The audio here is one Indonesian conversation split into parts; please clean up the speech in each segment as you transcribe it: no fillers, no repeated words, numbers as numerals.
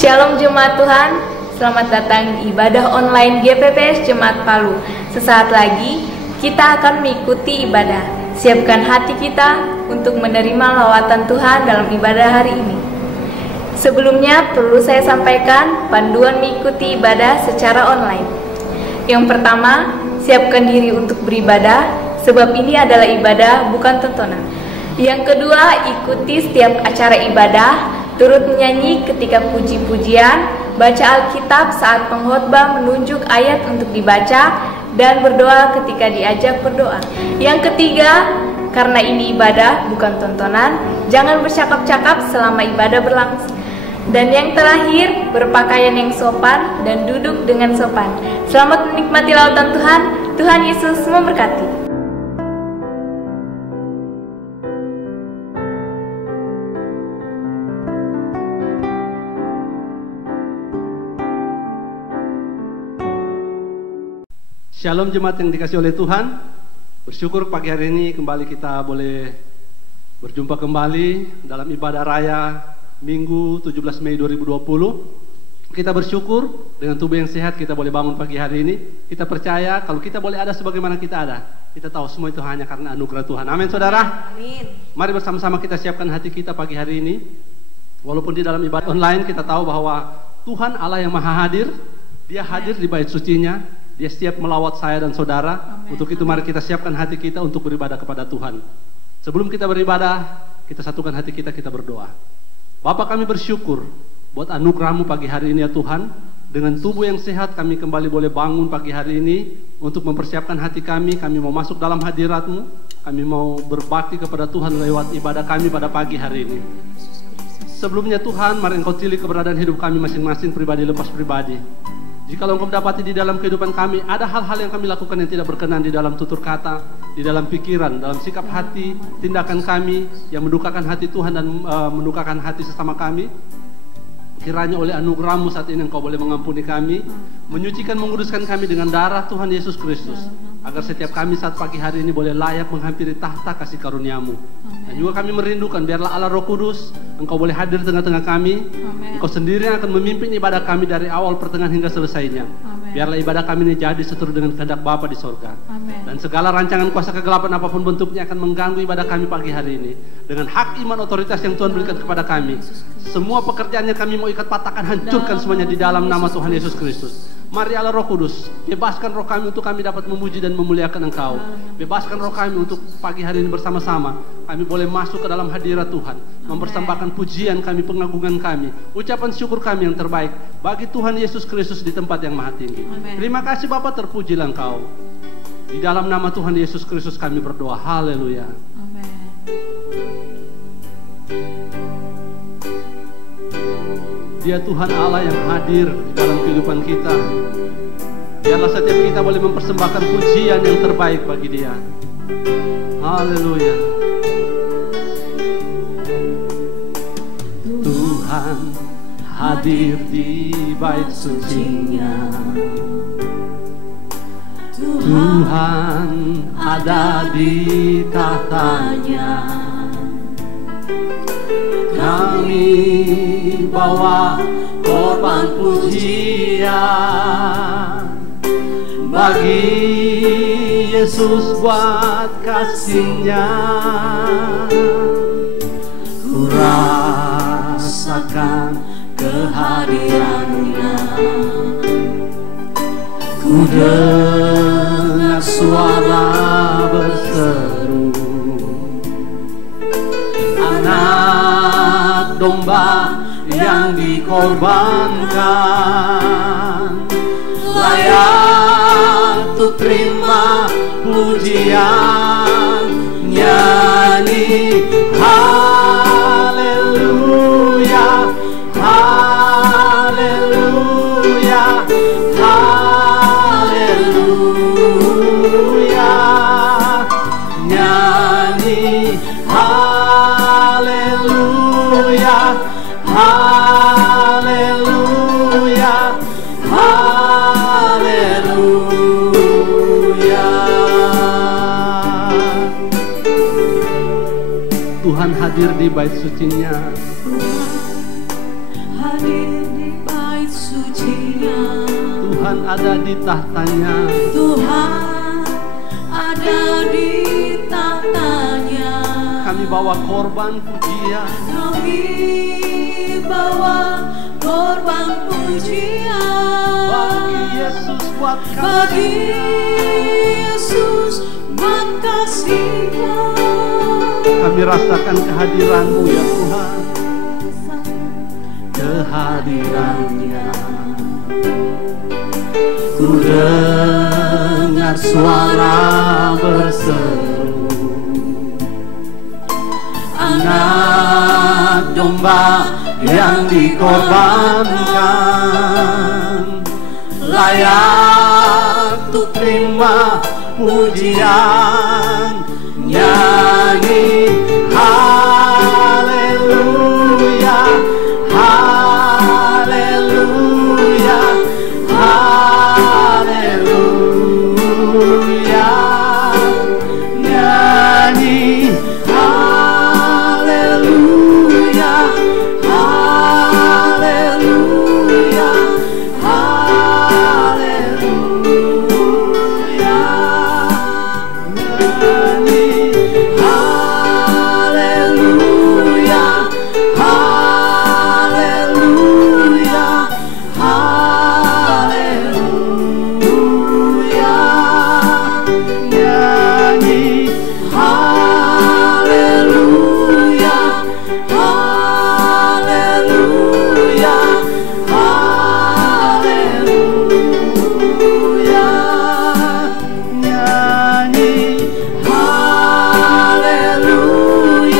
Shalom Jemaat Tuhan, selamat datang di ibadah online GPPS Jemaat Palu. Sesaat lagi kita akan mengikuti ibadah. Siapkan hati kita untuk menerima lawatan Tuhan dalam ibadah hari ini. Sebelumnya perlu saya sampaikan panduan mengikuti ibadah secara online. Yang pertama, siapkan diri untuk beribadah, sebab ini adalah ibadah bukan tontonan. Yang kedua, ikuti setiap acara ibadah, turut menyanyi ketika puji-pujian, baca Alkitab saat pengkhotbah menunjuk ayat untuk dibaca, dan berdoa ketika diajak berdoa. Yang ketiga, karena ini ibadah bukan tontonan, jangan bercakap-cakap selama ibadah berlangsung. Dan yang terakhir, berpakaian yang sopan dan duduk dengan sopan. Selamat menikmati lautan Tuhan. Tuhan Yesus memberkati. Shalom jemaat yang dikasih oleh Tuhan. Bersyukur pagi hari ini kembali kita boleh berjumpa kembali dalam ibadah raya Minggu 17 Mei 2020. Kita bersyukur dengan tubuh yang sehat kita boleh bangun pagi hari ini. Kita percaya kalau kita boleh ada sebagaimana kita ada, kita tahu semua itu hanya karena anugerah Tuhan. Amin saudara. Amin. Mari bersama-sama kita siapkan hati kita pagi hari ini. Walaupun di dalam ibadah online kita tahu bahwa Tuhan Allah yang maha hadir. Dia hadir di bait sucinya. Dia siap melawat saya dan saudara. Amen. Untuk itu mari kita siapkan hati kita untuk beribadah kepada Tuhan. Sebelum kita beribadah, kita satukan hati kita berdoa. Bapa, kami bersyukur buat anugerah-Mu pagi hari ini ya Tuhan. Dengan tubuh yang sehat kami kembali boleh bangun pagi hari ini untuk mempersiapkan hati kami mau masuk dalam hadirat-Mu. Kami mau berbakti kepada Tuhan lewat ibadah kami pada pagi hari ini. Sebelumnya Tuhan, mari Engkau pilih keberadaan hidup kami masing-masing, pribadi lepas pribadi. Jikalau Engkau mendapati di dalam kehidupan kami ada hal-hal yang kami lakukan yang tidak berkenan di dalam tutur kata, di dalam pikiran, dalam sikap hati, tindakan kami yang mendukakan hati Tuhan dan mendukakan hati sesama kami, kiranya oleh anugerah-Mu saat ini Engkau boleh mengampuni kami, menyucikan, menguduskan kami dengan darah Tuhan Yesus Kristus, agar setiap kami saat pagi hari ini boleh layak menghampiri tahta kasih karunia-Mu. Dan juga kami merindukan biarlah Allah Roh Kudus Engkau boleh hadir tengah-tengah kami. Amen. Engkau sendiri yang akan memimpin ibadah kami dari awal pertengahan hingga selesainya. Amen. Biarlah ibadah kami ini jadi seturut dengan kehendak Bapa di sorga. Amen. Dan segala rancangan kuasa kegelapan apapun bentuknya akan mengganggu ibadah kami pagi hari ini. Dengan hak iman otoritas yang Tuhan berikan kepada kami, semua pekerjaan yang kami mau ikat patahkan, hancurkan semuanya di dalam nama Tuhan Yesus Kristus. Mari Allah Roh Kudus, bebaskan roh kami untuk kami dapat memuji dan memuliakan Engkau. Bebaskan roh kami untuk pagi hari ini bersama-sama kami boleh masuk ke dalam hadirat Tuhan, mempersembahkan pujian kami, pengagungan kami, ucapan syukur kami yang terbaik bagi Tuhan Yesus Kristus di tempat yang maha tinggi. Amen. Terima kasih Bapa, terpujilah Engkau. Di dalam nama Tuhan Yesus Kristus kami berdoa. Haleluya. Amen. Dia Tuhan Allah yang hadir di dalam kehidupan kita. Biarlah setiap kita boleh mempersembahkan pujian yang terbaik bagi Dia. Haleluya. Tuhan hadir di bait suci-Nya. Tuhan ada di tahtanya. Kami bawa korban pujian bagi Yesus buat kasih-Nya. Ku rasakan kehadiran-Nya, ku dengar suara berseru, anak domba yang dikorbankan, layak untuk terima pujian. Nyanyi haleluya, haleluya, haleluya. Nyanyi haleluya, haleluya, haleluya. Tuhan hadir di bait suci-Nya. hadir di bait sucinya. Tuhan ada di tahtanya. Tuhan ada di tahtanya. Kami bawa korban pujian. Kami bawa korban pujian Bagi Yesus buat kami. bagi Yesus buat kasih-Nya. Kami rasakan kehadiran-Mu ya Tuhan. Kehadiran-Nya. Ku dengar suara berseru, anak domba yang dikorbankan, layak untuk terima pujian. Nyanyi haleluya, haleluya, haleluya. Nyanyi haleluya, haleluya, haleluya. Nyanyi haleluya, haleluya, haleluya. Nyanyi haleluya, haleluya, haleluya. Nyanyi haleluya, haleluya, haleluya. Nyanyi haleluya,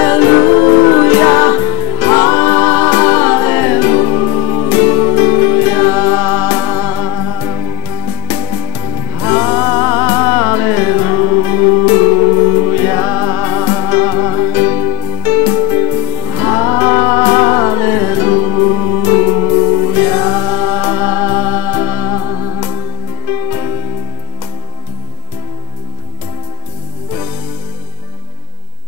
haleluya, haleluya.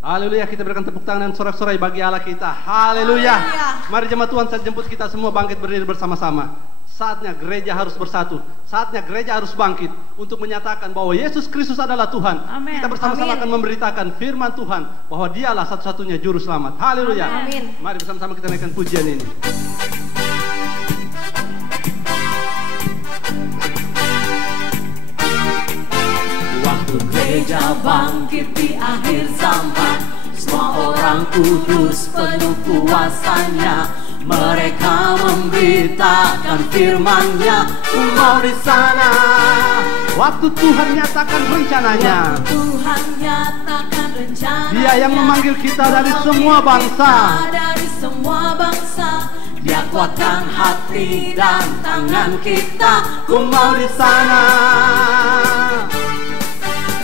Haleluya, kita berikan tepuk tangan dan sorak-sorai bagi Allah kita. Haleluya. Mari jemaat Tuhan, saya jemput kita semua bangkit berdiri bersama-sama. Saatnya gereja harus bersatu. Saatnya gereja harus bangkit untuk menyatakan bahwa Yesus Kristus adalah Tuhan. Amin. Kita bersama-sama akan memberitakan firman Tuhan bahwa Dialah satu-satunya juru selamat. Haleluya. Amin. Mari bersama-sama kita naikkan pujian ini. Waktu gereja bangkit di akhir zaman, semua orang kudus penuh kuasanya. Mereka memberitakan firman-Nya. Ku mau di sana. Waktu Tuhan nyatakan rencananya. Tuhan nyatakan rencana. Dia yang memanggil kita dari semua bangsa. Dari semua bangsa. Dia kuatkan hati dan tangan kita. Ku mau di sana.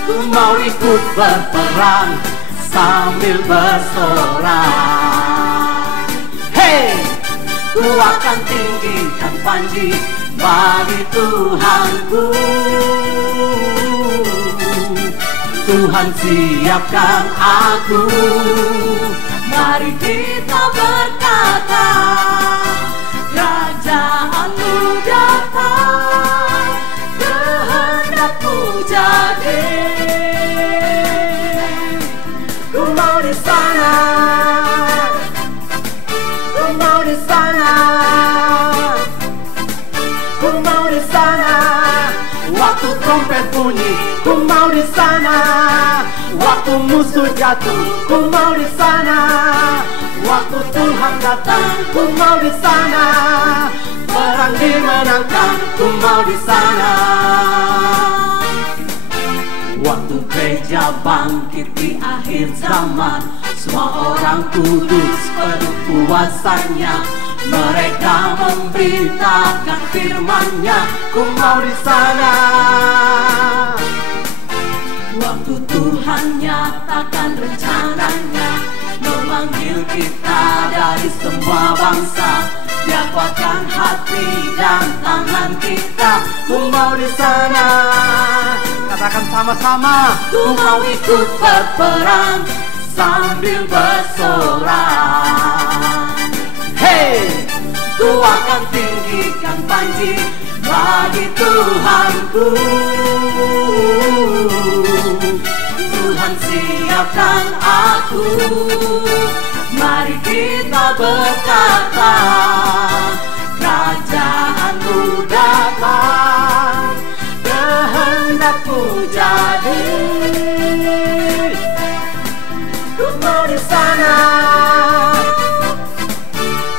Ku mau ikut berperang sambil bersorak. Hey, Ku akan tinggikan panji bagi Tuhanku. Tuhan siapkan aku. Mari kita berkata, Kerajaan-Mu datang, kehendak-Mu jadi. Ku mau di sana. Ku mau di sana. Ku mau di sana. waktu trompet bunyi, ku mau di sana. Waktu musuh jatuh, ku mau di sana. Waktu Tuhan datang, ku mau di sana. Perang dimenangkan, ku mau di sana. Waktu gereja bangkit di akhir zaman, semua orang kudus penuh kuasanya. Mereka memberitakan firman-Nya, ku mau di sana. Waktu Tuhan nyatakan rencananya, memanggil kita dari semua bangsa. Dia kuatkan hati dan tangan kita. Ku mau di sana. Katakan sama-sama. Ku mau ikut berperang sambil bersorak. Hey, ku akan tinggikan panji bagi Tuhanku. Tuhan siapkan aku. Mari kita berkata, Kerajaanmu datang, kehendakmu jadi. Ku mau di sana.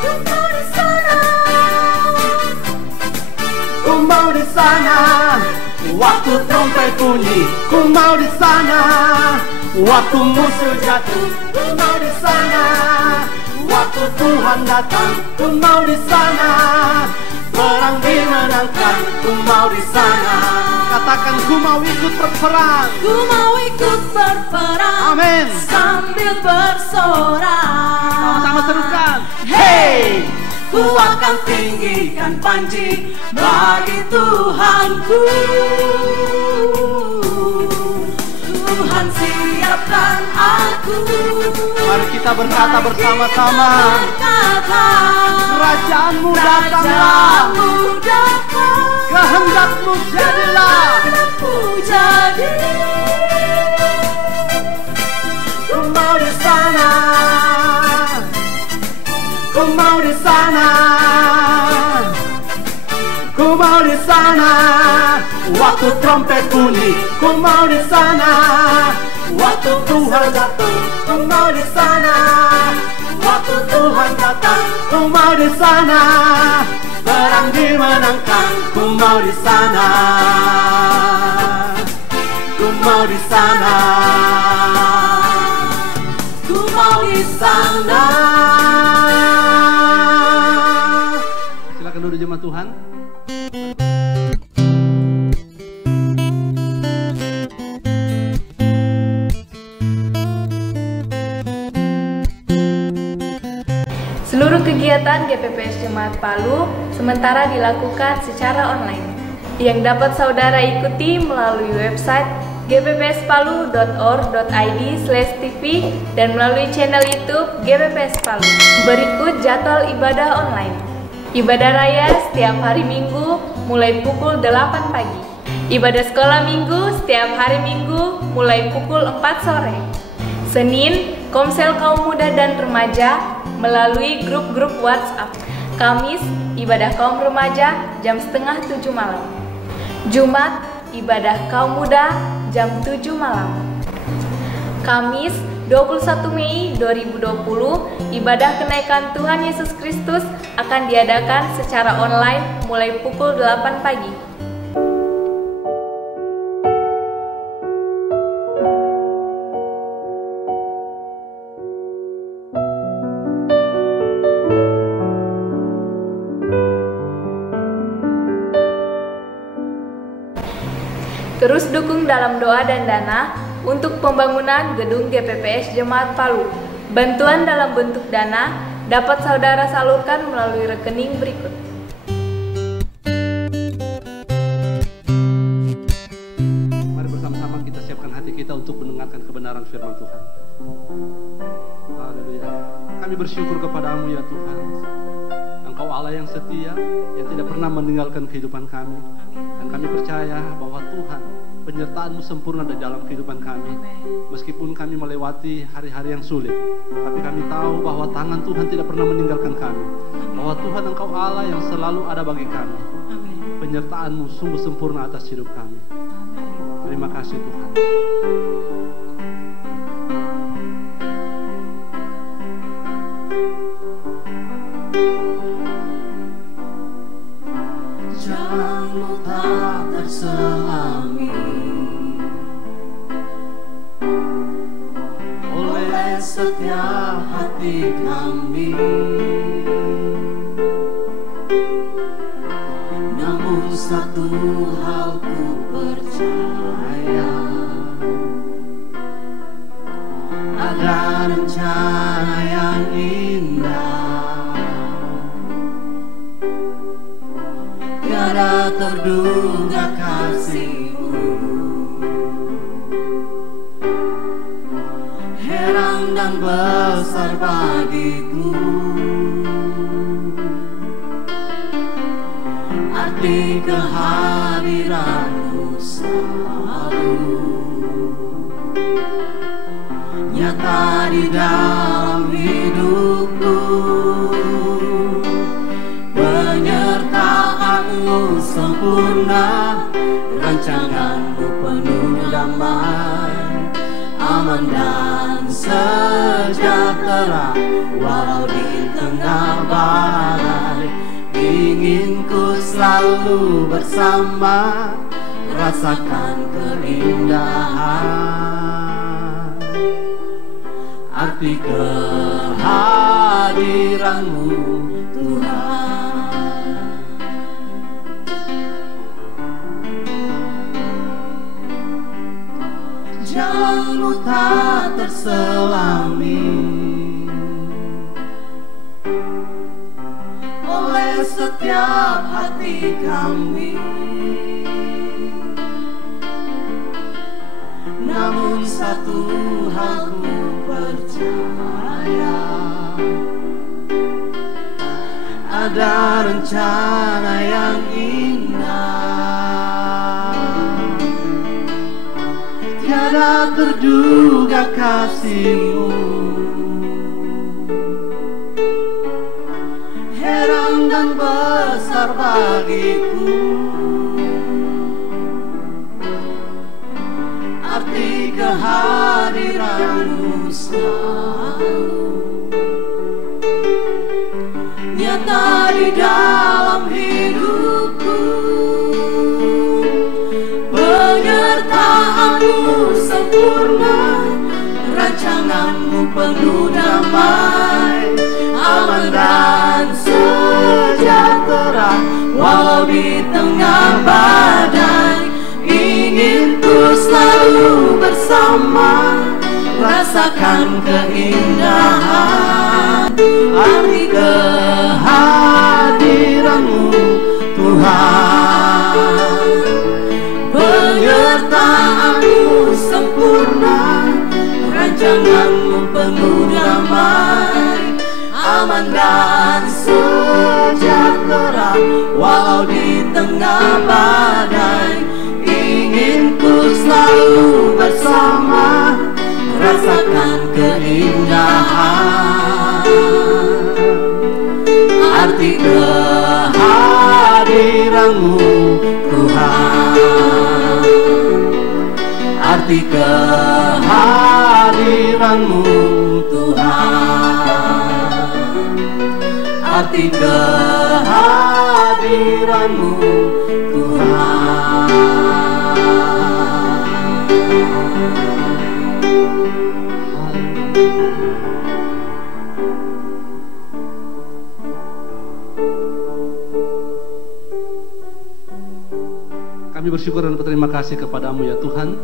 Ku mau di sana. Ku mau di sana. Waktu trompet bunyi, ku mau di sana. Waktu musuh jatuh, ku mau di sana. Waktu Tuhan datang, ku mau di sana. Perang dimenangkan, ku mau di sana. Katakan, ku mau ikut berperang. Ku mau ikut berperang. Amin. Sambil bersorak. Sama-sama serukan. Hey, ku akan tinggikan panji bagi Tuhanku. Tuhan siapkan aku. Mari kita berkata bersama-sama. Kerajaanmu datanglah. Kehendakmu jadilah. Kehendakmu jadi. Ku mau di sana. Ku mau di sana. Ku mau di sana. Waktu trompet bunyi, ku mau di sana. Waktu Tuhan datang, ku mau di sana. Waktu Tuhan datang, ku mau di sana. Perang dimenangkan, ku mau di sana. Ku mau di sana. Ku mau di sana. Silakan duduk jemaat Tuhan. Seluruh kegiatan GPPS Jemaat Palu sementara dilakukan secara online, yang dapat saudara ikuti melalui website gppspalu.org.id/tv dan melalui channel YouTube GPPS Palu. Berikut jadwal ibadah online. Ibadah raya setiap hari Minggu mulai pukul 8 pagi. Ibadah sekolah Minggu setiap hari Minggu mulai pukul 4 sore. Senin, Komsel Kaum Muda dan Remaja melalui grup-grup WhatsApp. Kamis, ibadah kaum remaja jam 6:30 malam. Jumat, ibadah kaum muda jam 7 malam. Kamis, 21 Mei 2020, ibadah kenaikan Tuhan Yesus Kristus akan diadakan secara online mulai pukul 8 pagi. Terus dukung dalam doa dan dana untuk pembangunan gedung GPPS Jemaat Palu. Bantuan dalam bentuk dana dapat saudara salurkan melalui rekening berikut. Mari bersama-sama kita siapkan hati kita untuk mendengarkan kebenaran firman Tuhan. Haleluya. Kami bersyukur kepadamu ya Tuhan. Engkau Allah yang setia, yang tidak pernah meninggalkan kehidupan kami. Dan kami percaya bahwa Tuhan, penyertaan-Mu sempurna di dalam kehidupan kami. Meskipun kami melewati hari-hari yang sulit, tapi kami tahu bahwa tangan Tuhan tidak pernah meninggalkan kami. Bahwa Tuhan Engkau Allah yang selalu ada bagi kami. Penyertaan-Mu sungguh sempurna atas hidup kami. Terima kasih Tuhan. Jalanmu tak terselangi oleh setiap hati kami. Namun satu hal ku percaya, ada rencana dan besar bagiku. Arti kehadiranmu selalu nyata di dalam hidupku. Penyertaanmu sempurna, rancanganmu penuh damai, aman dan sejahtera walau di tengah badai. Ingin ku selalu bersama, rasakan keindahan arti kehadiranmu Tuhan. Jalanmu tak terselami oleh setiap hati kami, namun satu hal ku percaya, ada rencana yang indah. Tiada terduga kasih-Mu, heran dan besar bagiku. Arti kehadiranmu selalu nyata di dalam hidupku. Penyertaanmu sempurna, rancanganmu penuh damai, aman dan sejahtera walau di tengah badai. Ingin ku selalu bersama, rasakan keindahan arti kehadiranmu Tuhan. Penyertaanmu sempurna, rancanganmu penuh damai, aman dan sejahtera walau di tengah badai. Ingin ku selalu bersama, rasakan keindahan arti kehadiranmu Tuhan. Arti kehadiranmu Tuhan. Arti kehadiranmu Tuhan. Kami bersyukur dan berterima kasih kepadamu ya Tuhan,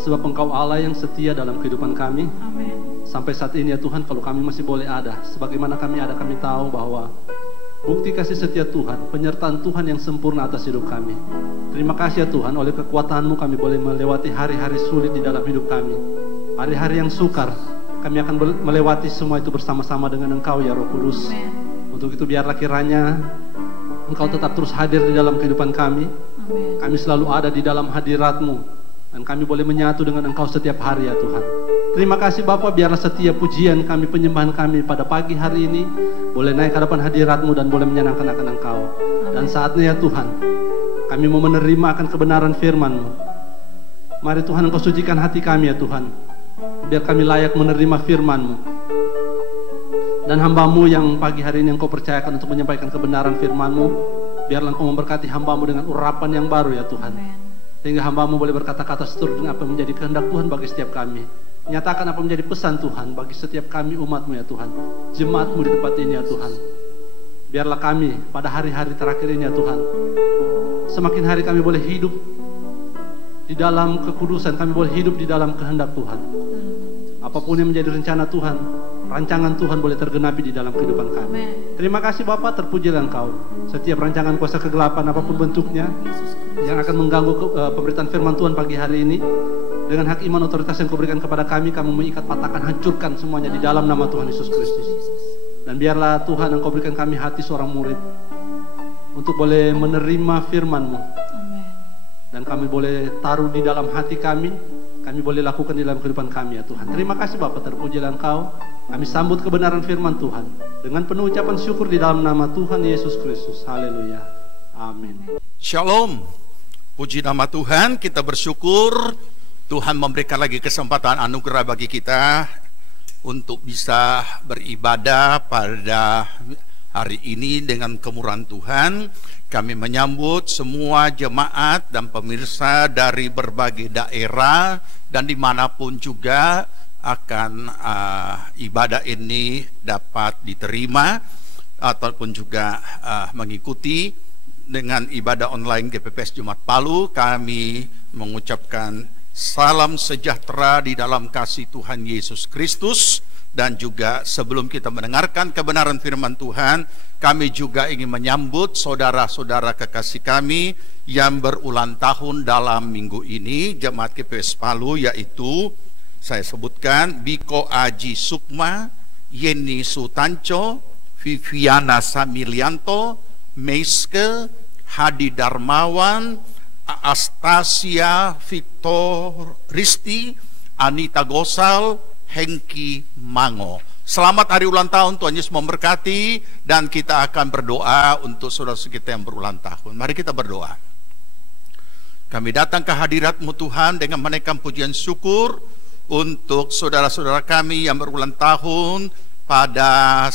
sebab Engkau Allah yang setia dalam kehidupan kami. Amin. Sampai saat ini ya Tuhan, kalau kami masih boleh ada, sebagaimana kami ada, kami tahu bahwa bukti kasih setia Tuhan, penyertaan Tuhan yang sempurna atas hidup kami. Terima kasih ya Tuhan, oleh kekuatan-Mu kami boleh melewati hari-hari sulit di dalam hidup kami. Hari-hari yang sukar, kami akan melewati semua itu bersama-sama dengan Engkau ya Roh Kudus. Amin. Untuk itu biarlah kiranya Engkau tetap terus hadir di dalam kehidupan kami. Amin. Kami selalu ada di dalam hadirat-Mu, dan kami boleh menyatu dengan Engkau setiap hari ya Tuhan. Terima kasih Bapa, biarlah setiap pujian kami, penyembahan kami pada pagi hari ini boleh naik ke hadapan hadirat-Mu dan boleh menyenangkan akan Engkau. Dan saatnya ya Tuhan, kami mau menerima akan kebenaran firman-Mu. Mari Tuhan Engkau sucikan hati kami ya Tuhan, biar kami layak menerima firman-Mu. Dan hamba-Mu yang pagi hari ini Engkau percayakan untuk menyampaikan kebenaran firman-Mu, biarlah Engkau memberkati hamba-Mu dengan urapan yang baru ya Tuhan. Amen. Sehingga hamba-Mu boleh berkata-kata seturut dengan apa menjadi kehendak Tuhan bagi setiap kami. Nyatakan apa menjadi pesan Tuhan bagi setiap kami umat-Mu ya Tuhan, jemaat-Mu di tempat ini ya Tuhan. Biarlah kami pada hari-hari terakhir ini ya Tuhan, semakin hari kami boleh hidup di dalam kekudusan, kami boleh hidup di dalam kehendak Tuhan. Apapun yang menjadi rencana Tuhan, rancangan Tuhan boleh tergenapi di dalam kehidupan kami. Amen. Terima kasih Bapa, terpujilah Engkau. Setiap rancangan kuasa kegelapan apapun bentuknya yang akan mengganggu pemberitaan firman Tuhan pagi hari ini, Dengan hak iman otoritas yang kau berikan kepada kami mengikat, patahkan, hancurkan semuanya di dalam nama Tuhan Yesus Kristus. Dan biarlah Tuhan Engkau berikan kami hati seorang murid untuk boleh menerima firman-Mu. Dan kami boleh taruh di dalam hati kami boleh lakukan di dalam kehidupan kami ya Tuhan. Terima kasih Bapa, terpujilah Engkau. Kami sambut kebenaran firman Tuhan dengan penuh ucapan syukur di dalam nama Tuhan Yesus Kristus. Haleluya. Amin. Shalom. Puji nama Tuhan, kita bersyukur Tuhan memberikan lagi kesempatan anugerah bagi kita untuk bisa beribadah pada hari ini dengan kemurahan Tuhan. Kami menyambut semua jemaat dan pemirsa dari berbagai daerah dan dimanapun juga akan ibadah ini dapat diterima ataupun juga mengikuti dengan ibadah online GPPS Jemaat Palu. Kami mengucapkan salam sejahtera di dalam kasih Tuhan Yesus Kristus. Dan juga sebelum kita mendengarkan kebenaran firman Tuhan, kami juga ingin menyambut saudara-saudara kekasih kami yang berulang tahun dalam minggu ini, Jemaat GPPS Palu, yaitu saya sebutkan Biko Aji Sukma, Yeni Sutanco, Viviana Samilianto, Meiske, Hadi Darmawan, Astasia Victor Risti, Anita Gosal, Hengki Mango. Selamat hari ulang tahun, Tuhan Yesus memberkati. Dan kita akan berdoa untuk saudara-saudara kita yang berulang tahun. Mari kita berdoa. Kami datang ke hadirat-Mu Tuhan dengan menaikkan pujian syukur untuk saudara-saudara kami yang berulang tahun pada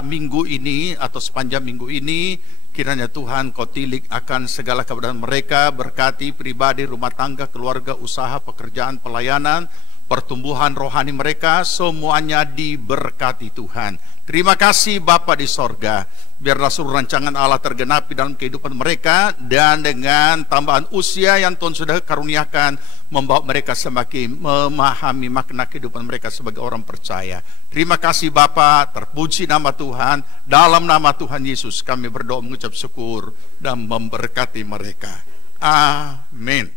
minggu ini atau sepanjang minggu ini. Kiranya Tuhan Kau tilik akan segala keberadaan mereka, berkati pribadi, rumah tangga, keluarga, usaha, pekerjaan, pelayanan, pertumbuhan rohani mereka, semuanya diberkati Tuhan. Terima kasih Bapa di sorga. Biarlah seluruh rancangan Allah tergenapi dalam kehidupan mereka, dan dengan tambahan usia yang Tuhan sudah karuniakan, membawa mereka semakin memahami makna kehidupan mereka sebagai orang percaya. Terima kasih Bapa, terpuji nama Tuhan. Dalam nama Tuhan Yesus kami berdoa mengucap syukur dan memberkati mereka. Amin.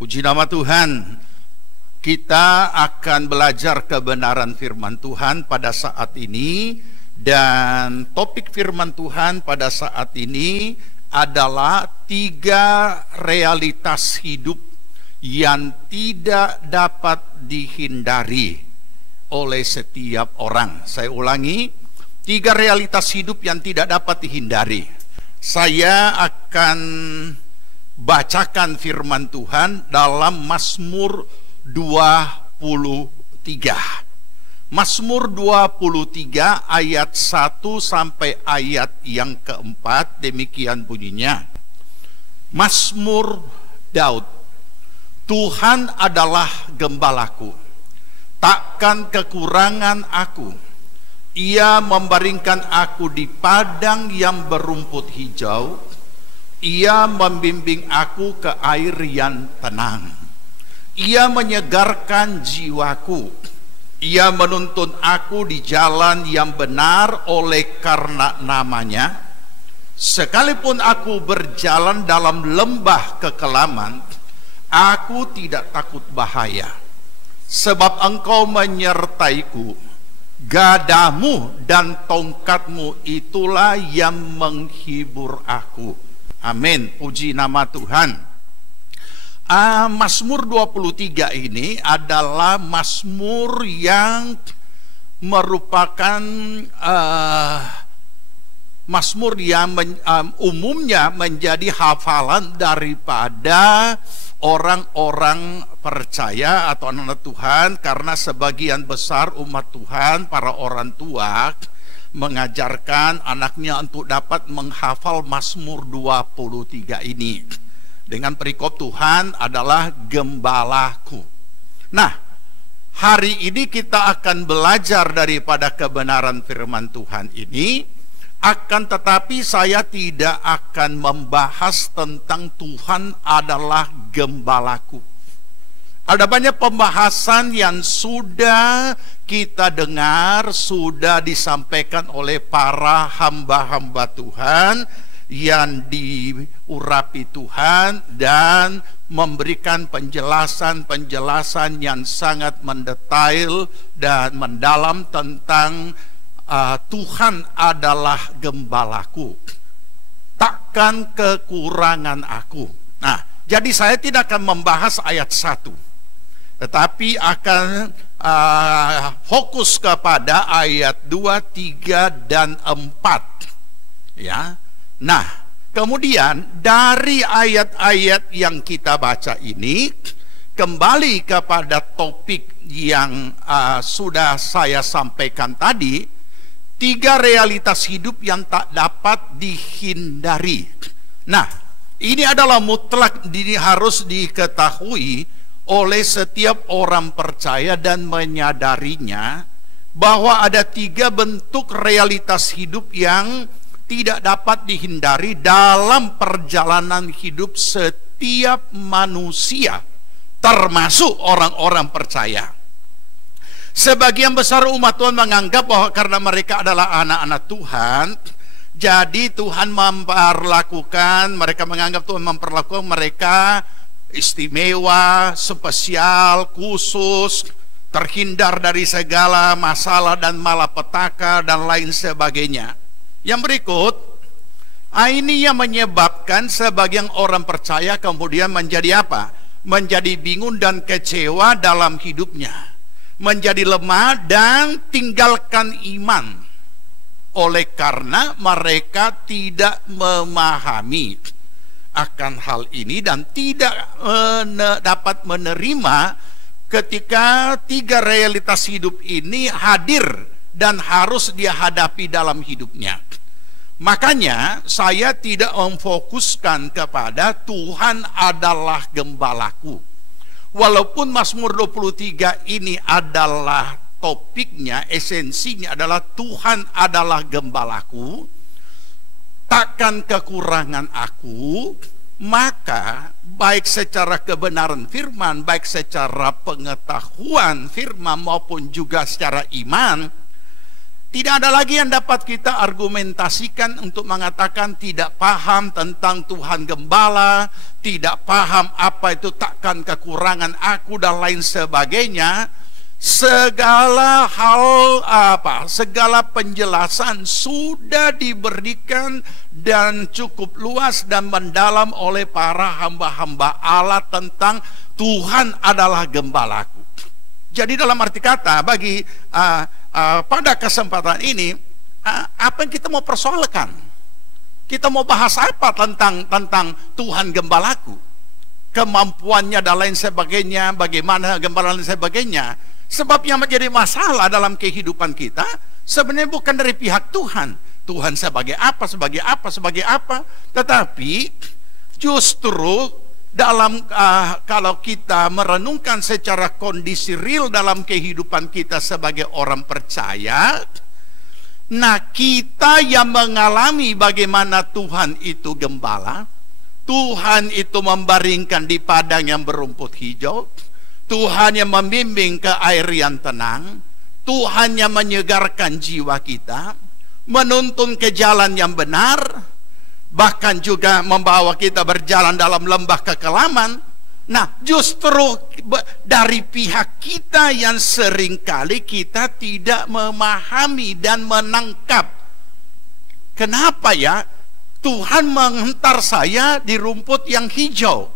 Puji nama Tuhan. Kita akan belajar kebenaran firman Tuhan pada saat ini, dan topik firman Tuhan pada saat ini adalah 3 realitas hidup yang tidak dapat dihindari oleh setiap orang. Saya ulangi, 3 realitas hidup yang tidak dapat dihindari. Saya akan bacakan firman Tuhan dalam Mazmur 23. Mazmur 23 ayat 1 sampai ayat yang keempat, demikian bunyinya. Mazmur Daud. Tuhan adalah gembalaku, takkan kekurangan aku. Ia membaringkan aku di padang yang berumput hijau. Ia membimbing aku ke air yang tenang. Ia menyegarkan jiwaku. Ia menuntun aku di jalan yang benar oleh karena namanya. Sekalipun aku berjalan dalam lembah kekelaman, aku tidak takut bahaya. Sebab Engkau menyertaiku. Gadamu dan tongkatmu itulah yang menghibur aku. Amin. Puji nama Tuhan. Mazmur 23 ini adalah mazmur yang merupakan mazmur yang umumnya menjadi hafalan daripada orang-orang percaya atau anak-anak Tuhan, karena sebagian besar umat Tuhan, para orang tua mengajarkan anaknya untuk dapat menghafal Mazmur 23 ini. Dengan perikop Tuhan adalah gembalaku. Nah, hari ini kita akan belajar daripada kebenaran firman Tuhan ini. Akan tetapi saya tidak akan membahas tentang Tuhan adalah gembalaku. Ada banyak pembahasan yang sudah kita dengar, sudah disampaikan oleh para hamba-hamba Tuhan yang diurapi Tuhan dan memberikan penjelasan-penjelasan yang sangat mendetail dan mendalam tentang Tuhan adalah gembalaku, takkan kekurangan aku. Nah, jadi saya tidak akan membahas ayat 1, tetapi akan fokus kepada ayat 2, 3, dan 4. Ya. Nah, kemudian dari ayat-ayat yang kita baca ini, kembali kepada topik yang sudah saya sampaikan tadi, 3 realitas hidup yang tak dapat dihindari. Nah, ini adalah mutlak harus diketahui oleh setiap orang percaya dan menyadarinya, bahwa ada 3 bentuk realitas hidup yang tidak dapat dihindari dalam perjalanan hidup setiap manusia, termasuk orang-orang percaya. Sebagian besar umat Tuhan menganggap bahwa karena mereka adalah anak-anak Tuhan, jadi Tuhan mereka menganggap Tuhan memperlakukan mereka istimewa, spesial, khusus, terhindar dari segala masalah dan malapetaka dan lain sebagainya. Yang berikut, ini yang menyebabkan sebagian orang percaya kemudian menjadi apa? Menjadi bingung dan kecewa dalam hidupnya, menjadi lemah dan tinggalkan iman, oleh karena mereka tidak memahami akan hal ini dan tidak dapat menerima ketika 3 realitas hidup ini hadir dan harus dia hadapi dalam hidupnya. Makanya saya tidak memfokuskan kepada Tuhan adalah gembalaku. Walaupun Mazmur 23 ini adalah topiknya, esensinya adalah Tuhan adalah gembalaku, takkan kekurangan aku, maka baik secara kebenaran firman, baik secara pengetahuan firman maupun juga secara iman, tidak ada lagi yang dapat kita argumentasikan untuk mengatakan tidak paham tentang Tuhan Gembala, tidak paham apa itu takkan kekurangan aku dan lain sebagainya. Segala hal segala penjelasan sudah diberikan dan cukup luas dan mendalam oleh para hamba-hamba Allah tentang Tuhan adalah gembalaku. Jadi dalam arti kata, bagi pada kesempatan ini, apa yang kita mau persoalkan? Kita mau bahas apa tentang Tuhan gembalaku? Kemampuannya dan lain sebagainya, bagaimana gembala dan sebagainya. Sebab yang menjadi masalah dalam kehidupan kita sebenarnya bukan dari pihak Tuhan. Tuhan sebagai apa, tetapi justru dalam kalau kita merenungkan secara kondisi real dalam kehidupan kita sebagai orang percaya, nah kita yang mengalami bagaimana Tuhan itu gembala, Tuhan itu membaringkan di padang yang berumput hijau, Tuhan yang membimbing ke air yang tenang, Tuhan yang menyegarkan jiwa kita, menuntun ke jalan yang benar, bahkan juga membawa kita berjalan dalam lembah kekelaman. Nah, justru dari pihak kita yang seringkali kita tidak memahami dan menangkap. Kenapa ya Tuhan menghentar saya di rumput yang hijau?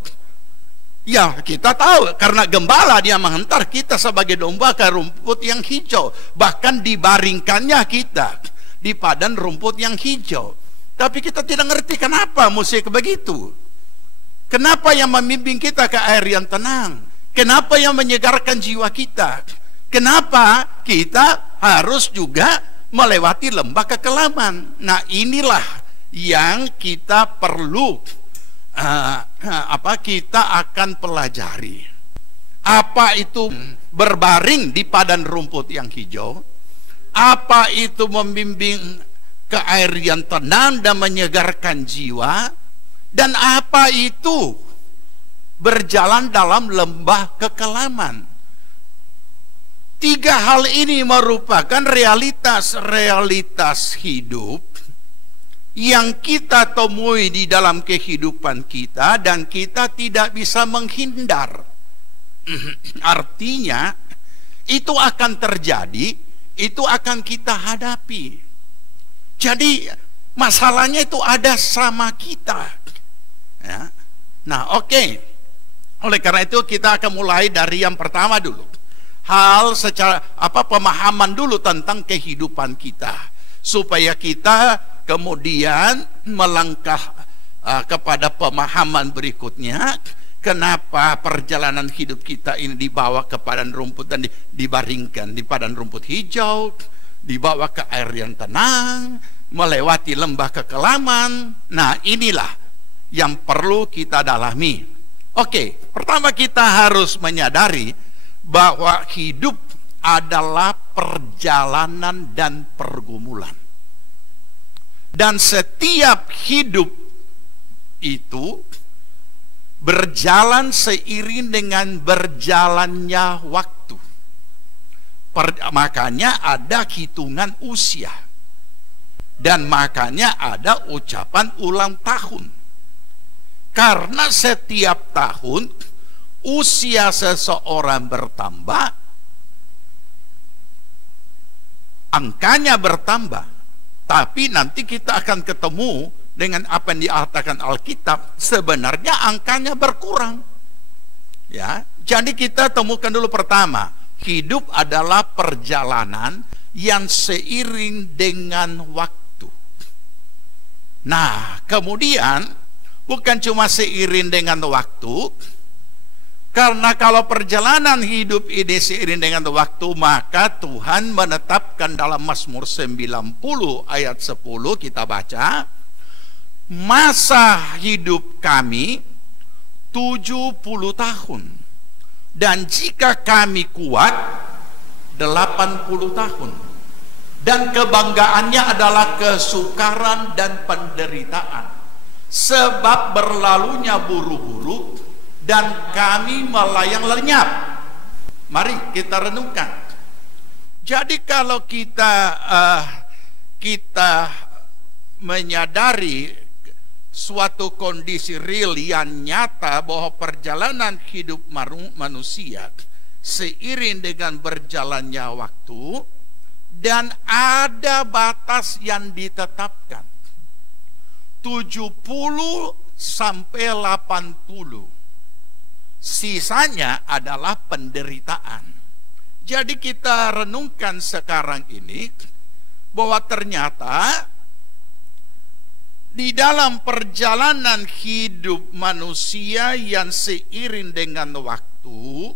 Ya, kita tahu karena gembala dia menghentar kita sebagai domba ke rumput yang hijau. Bahkan dibaringkannya kita di padang rumput yang hijau. Tapi kita tidak ngerti kenapa mesti begitu. Kenapa yang membimbing kita ke air yang tenang? Kenapa yang menyegarkan jiwa kita? Kenapa kita harus juga melewati lembah kekelaman? Nah, inilah yang kita perlu kita akan pelajari. Apa itu berbaring di padang rumput yang hijau? Apa itu membimbing ke air yang tenang dan menyegarkan jiwa? Dan apa itu berjalan dalam lembah kekelaman? 3 hal ini merupakan realitas hidup yang kita temui di dalam kehidupan kita dan kita tidak bisa menghindar. Artinya itu akan terjadi, itu akan kita hadapi. Jadi masalahnya itu ada sama kita, ya. Nah, oke. Oleh karena itu kita akan mulai dari yang pertama dulu. Hal secara pemahaman dulu tentang kehidupan kita, supaya kita kemudian melangkah kepada pemahaman berikutnya. Kenapa perjalanan hidup kita ini dibawa ke padang rumput dan dibaringkan di padang rumput hijau, dibawa ke air yang tenang, melewati lembah kekelaman. Nah, inilah yang perlu kita dalami. Oke, pertama kita harus menyadari bahwa hidup adalah perjalanan dan pergumulan. Dan setiap hidup itu berjalan seiring dengan berjalannya waktu. Makanya ada hitungan usia. Dan makanya ada ucapan ulang tahun. Karena setiap tahun usia seseorang bertambah, angkanya bertambah. Tapi nanti kita akan ketemu dengan apa yang dikatakan Alkitab, sebenarnya angkanya berkurang. Ya, jadi kita temukan dulu pertama, hidup adalah perjalanan yang seiring dengan waktu. Nah, kemudian bukan cuma seiring dengan waktu, karena kalau perjalanan hidup ini seiring dengan waktu, maka Tuhan menetapkan dalam Mazmur 90 ayat 10 kita baca, masa hidup kami 70 tahun, dan jika kami kuat 80 tahun, dan kebanggaannya adalah kesukaran dan penderitaan, sebab berlalunya buru-buru dan kami melayang lenyap. Mari kita renungkan. Jadi kalau kita menyadari suatu kondisi real yang nyata bahwa perjalanan hidup manusia seiring dengan berjalannya waktu dan ada batas yang ditetapkan 70 sampai 80, sisanya adalah penderitaan. Jadi kita renungkan sekarang ini bahwa ternyata di dalam perjalanan hidup manusia yang seiring dengan waktu,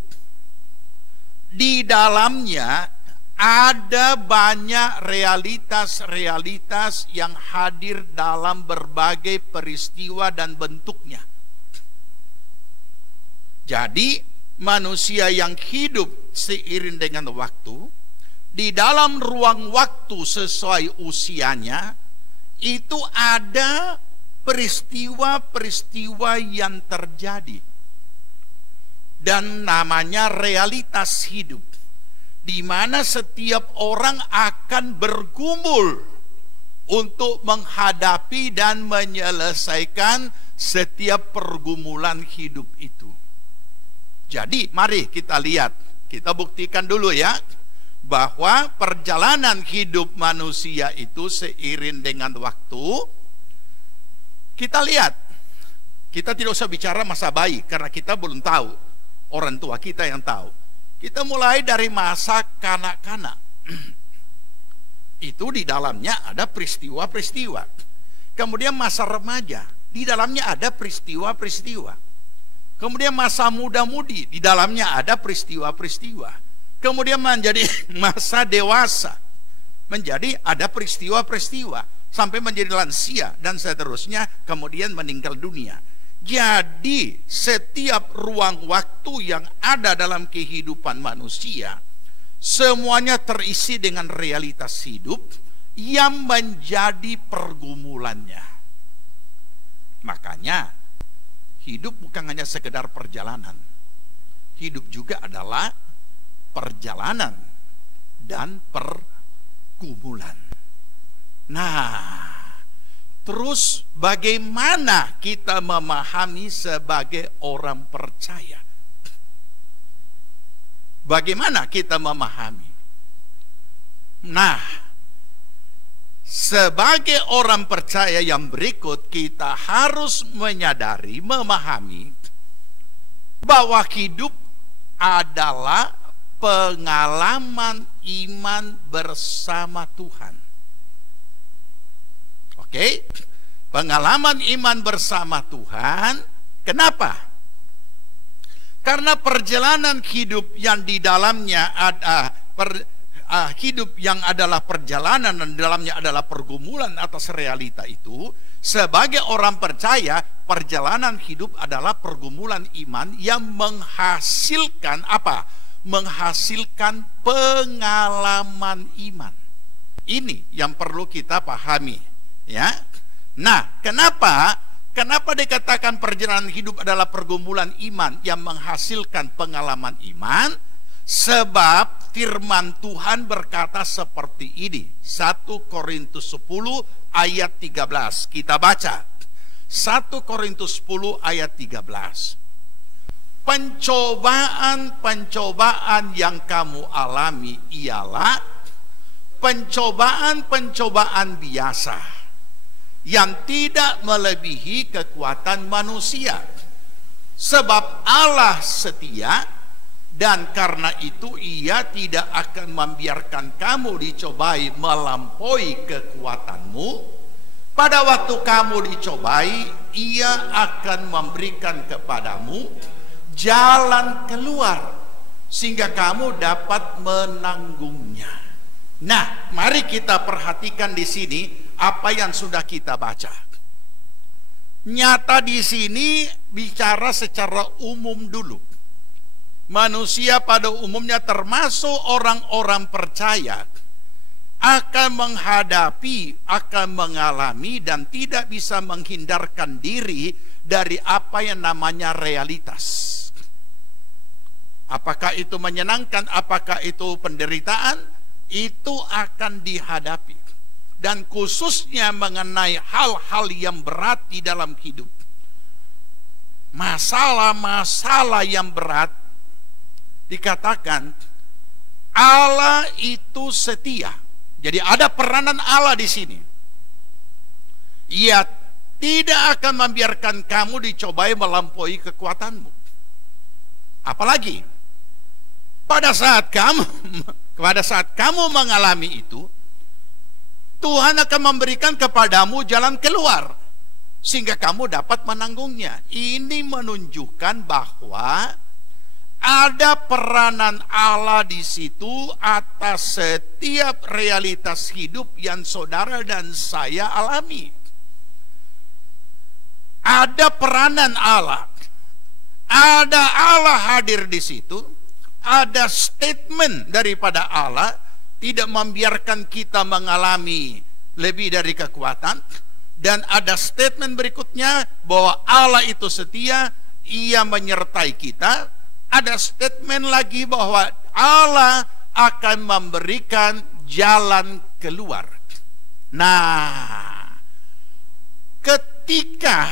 di dalamnya ada banyak realitas-realitas yang hadir dalam berbagai peristiwa dan bentuknya. Jadi manusia yang hidup seiring dengan waktu, di dalam ruang waktu sesuai usianya, itu ada peristiwa-peristiwa yang terjadi. Dan namanya realitas hidup, di mana setiap orang akan bergumul untuk menghadapi dan menyelesaikan setiap pergumulan hidup itu. Jadi mari kita lihat, kita buktikan dulu ya, bahwa perjalanan hidup manusia itu seiring dengan waktu. Kita lihat, kita tidak usah bicara masa bayi karena kita belum tahu, orang tua kita yang tahu. Kita mulai dari masa kanak-kanak. Itu di dalamnya ada peristiwa-peristiwa. Kemudian masa remaja, di dalamnya ada peristiwa-peristiwa. Kemudian masa muda-mudi, di dalamnya ada peristiwa-peristiwa. Kemudian menjadi masa dewasa, menjadi ada peristiwa-peristiwa, sampai menjadi lansia dan seterusnya, kemudian meninggal dunia. Jadi setiap ruang waktu yang ada dalam kehidupan manusia, semuanya terisi dengan realitas hidup yang menjadi pergumulannya. Makanya hidup bukan hanya sekedar perjalanan, hidup juga adalah perjalanan dan pergumulan. Nah, Terus bagaimana kita memahami sebagai orang percaya? Bagaimana kita memahami? Nah, sebagai orang percaya yang berikut, kita harus menyadari, memahami bahwa hidup adalah pengalaman iman bersama Tuhan. Oke, pengalaman iman bersama Tuhan. Kenapa? Karena perjalanan hidup yang di dalamnya ada hidup yang adalah perjalanan dan di dalamnya adalah pergumulan atas realita itu. Sebagai orang percaya, perjalanan hidup adalah pergumulan iman yang menghasilkan apa? Menghasilkan pengalaman iman. Ini yang perlu kita pahami. Ya, nah, kenapa dikatakan perjalanan hidup adalah pergumulan iman yang menghasilkan pengalaman iman? Sebab firman Tuhan berkata seperti ini. 1 Korintus 10 ayat 13. Kita baca 1 Korintus 10 ayat 13. Pencobaan-pencobaan yang kamu alami ialah pencobaan-pencobaan biasa yang tidak melebihi kekuatan manusia. Sebab Allah setia, dan karena itu Ia tidak akan membiarkan kamu dicobai melampaui kekuatanmu. Pada waktu kamu dicobai, Ia akan memberikan kepadamu jalan keluar sehingga kamu dapat menanggungnya. Nah, mari kita perhatikan di sini apa yang sudah kita baca. Nyata di sini bicara secara umum dulu. Manusia pada umumnya termasuk orang-orang percaya akan menghadapi, akan mengalami dan tidak bisa menghindarkan diri dari apa yang namanya realitas. Apakah itu menyenangkan, apakah itu penderitaan, itu akan dihadapi. Dan khususnya mengenai hal-hal yang berat di dalam hidup. Masalah-masalah yang berat, dikatakan Allah itu setia. Jadi ada peranan Allah di sini. Ia tidak akan membiarkan kamu dicobai melampaui kekuatanmu. Apalagi pada saat kamu mengalami itu, Tuhan akan memberikan kepadamu jalan keluar sehingga kamu dapat menanggungnya. Ini menunjukkan bahwa ada peranan Allah di situ atas setiap realitas hidup yang saudara dan saya alami. Ada peranan Allah. Ada Allah hadir di situ. Ada statement daripada Allah, tidak membiarkan kita mengalami lebih dari kekuatan. Dan ada statement berikutnya bahwa Allah itu setia, Ia menyertai kita. Ada statement lagi bahwa Allah akan memberikan jalan keluar. Nah, ketika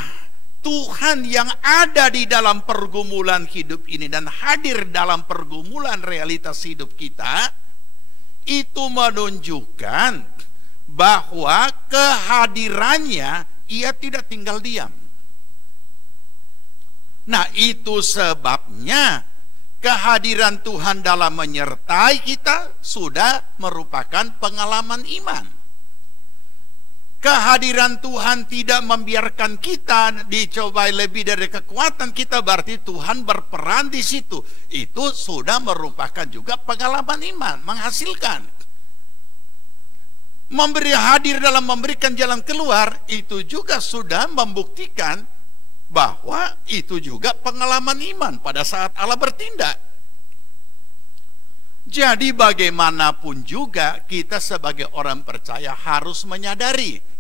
Tuhan yang ada di dalam pergumulan hidup ini dan hadir dalam pergumulan realitas hidup kita, itu menunjukkan bahwa kehadirannya Ia tidak tinggal diam. Nah, itu sebabnya kehadiran Tuhan dalam menyertai kita sudah merupakan pengalaman iman. Kehadiran Tuhan tidak membiarkan kita dicobai lebih dari kekuatan kita, berarti Tuhan berperan di situ. Itu sudah merupakan juga pengalaman iman, menghasilkan. Hadir dalam memberikan jalan keluar, itu juga sudah membuktikan bahwa itu juga pengalaman iman pada saat Allah bertindak. Jadi bagaimanapun juga kita sebagai orang percaya harus menyadari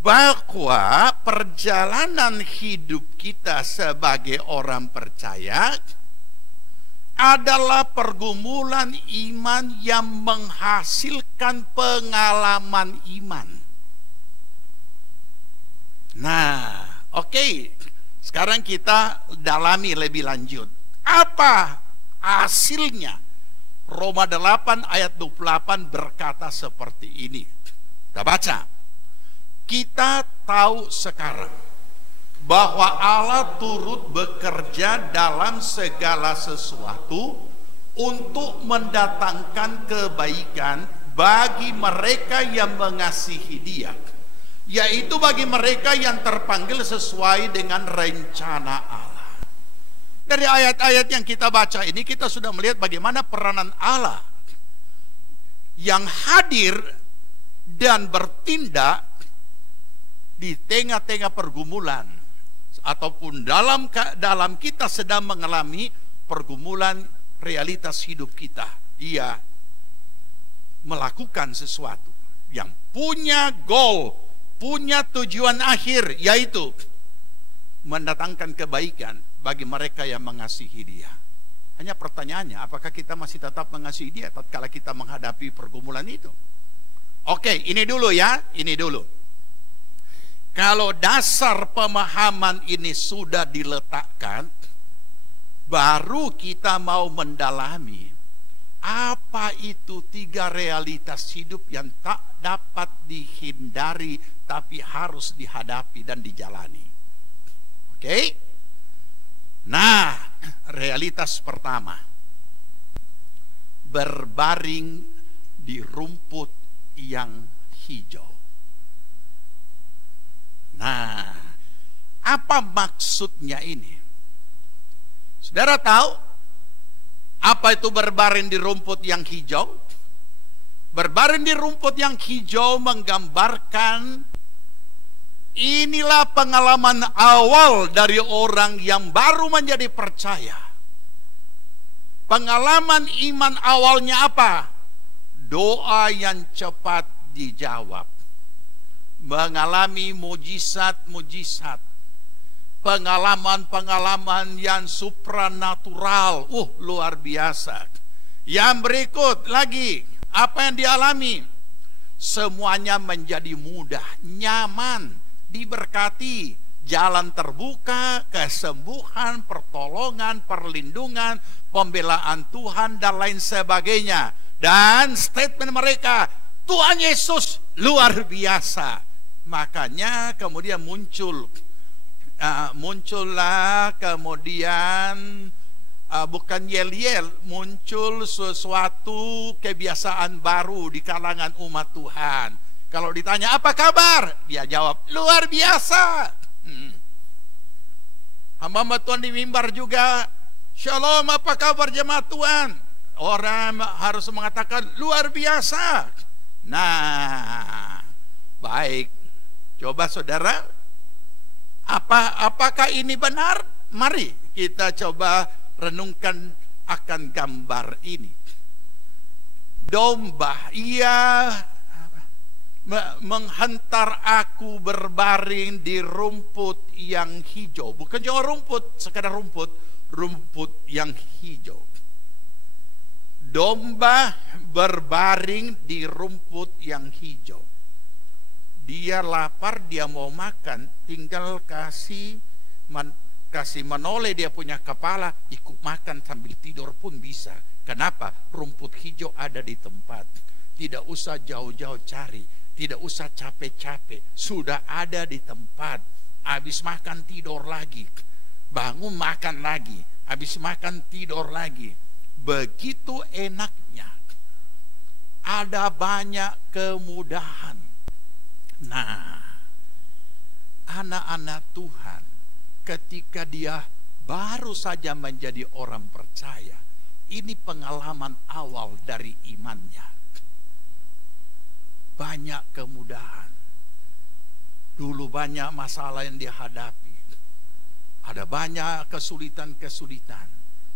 bahwa perjalanan hidup kita sebagai orang percaya adalah pergumulan iman yang menghasilkan pengalaman iman. Nah, oke. Sekarang kita dalami lebih lanjut. Apa hasilnya? Roma 8 ayat 28 berkata seperti ini. Kita baca. Kita tahu sekarang bahwa Allah turut bekerja dalam segala sesuatu untuk mendatangkan kebaikan bagi mereka yang mengasihi Dia, yaitu bagi mereka yang terpanggil sesuai dengan rencana Allah. Dari ayat-ayat yang kita baca ini kita sudah melihat bagaimana peranan Allah yang hadir dan bertindak di tengah-tengah pergumulan, ataupun dalam kita sedang mengalami pergumulan realitas hidup kita. Dia melakukan sesuatu yang punya goal, punya tujuan akhir, yaitu mendatangkan kebaikan bagi mereka yang mengasihi Dia. Hanya pertanyaannya, apakah kita masih tetap mengasihi Dia tatkala kita menghadapi pergumulan itu? Oke, ini dulu ya, ini dulu. Kalau dasar pemahaman ini sudah diletakkan, baru kita mau mendalami apa itu 3 realitas hidup yang tak dapat dihindari tapi harus dihadapi dan dijalani. Oke? Nah, realitas pertama, berbaring di rumput yang hijau. Nah, apa maksudnya ini? Saudara tahu apa itu berbaring di rumput yang hijau? Berbaring di rumput yang hijau menggambarkan inilah pengalaman awal dari orang yang baru menjadi percaya. Pengalaman iman awalnya apa? Doa yang cepat dijawab. Mengalami mujizat-mujizat, pengalaman-pengalaman yang supranatural, luar biasa. Yang berikut lagi, apa yang dialami? Semuanya menjadi mudah, nyaman, diberkati, jalan terbuka, kesembuhan, pertolongan, perlindungan, pembelaan Tuhan dan lain sebagainya. Dan statement mereka, Tuhan Yesus luar biasa. Makanya kemudian muncullah kemudian bukan yel-yel, muncul sesuatu kebiasaan baru di kalangan umat Tuhan. Kalau ditanya apa kabar, dia jawab luar biasa. Hamba Tuhan di mimbar juga, Shalom, apa kabar jemaat Tuhan? Orang harus mengatakan luar biasa. Nah, baik. Coba saudara, apakah ini benar? Mari kita coba renungkan akan gambar ini. Domba, ia menghantar aku berbaring di rumput yang hijau. Bukan cuma rumput, sekadar rumput yang hijau. Domba berbaring di rumput yang hijau. Dia lapar, dia mau makan, tinggal kasih menoleh dia punya kepala, ikut makan sambil tidur pun bisa. Kenapa? Rumput hijau ada di tempat. Tidak usah jauh-jauh cari, tidak usah capek-capek, sudah ada di tempat. Habis makan tidur lagi, bangun makan lagi, habis makan tidur lagi. Begitu enaknya. Ada banyak kemudahan. Nah, anak-anak Tuhan ketika dia baru saja menjadi orang percaya, ini pengalaman awal dari imannya. Banyak kemudahan. Dulu banyak masalah yang dihadapi. Ada banyak kesulitan-kesulitan.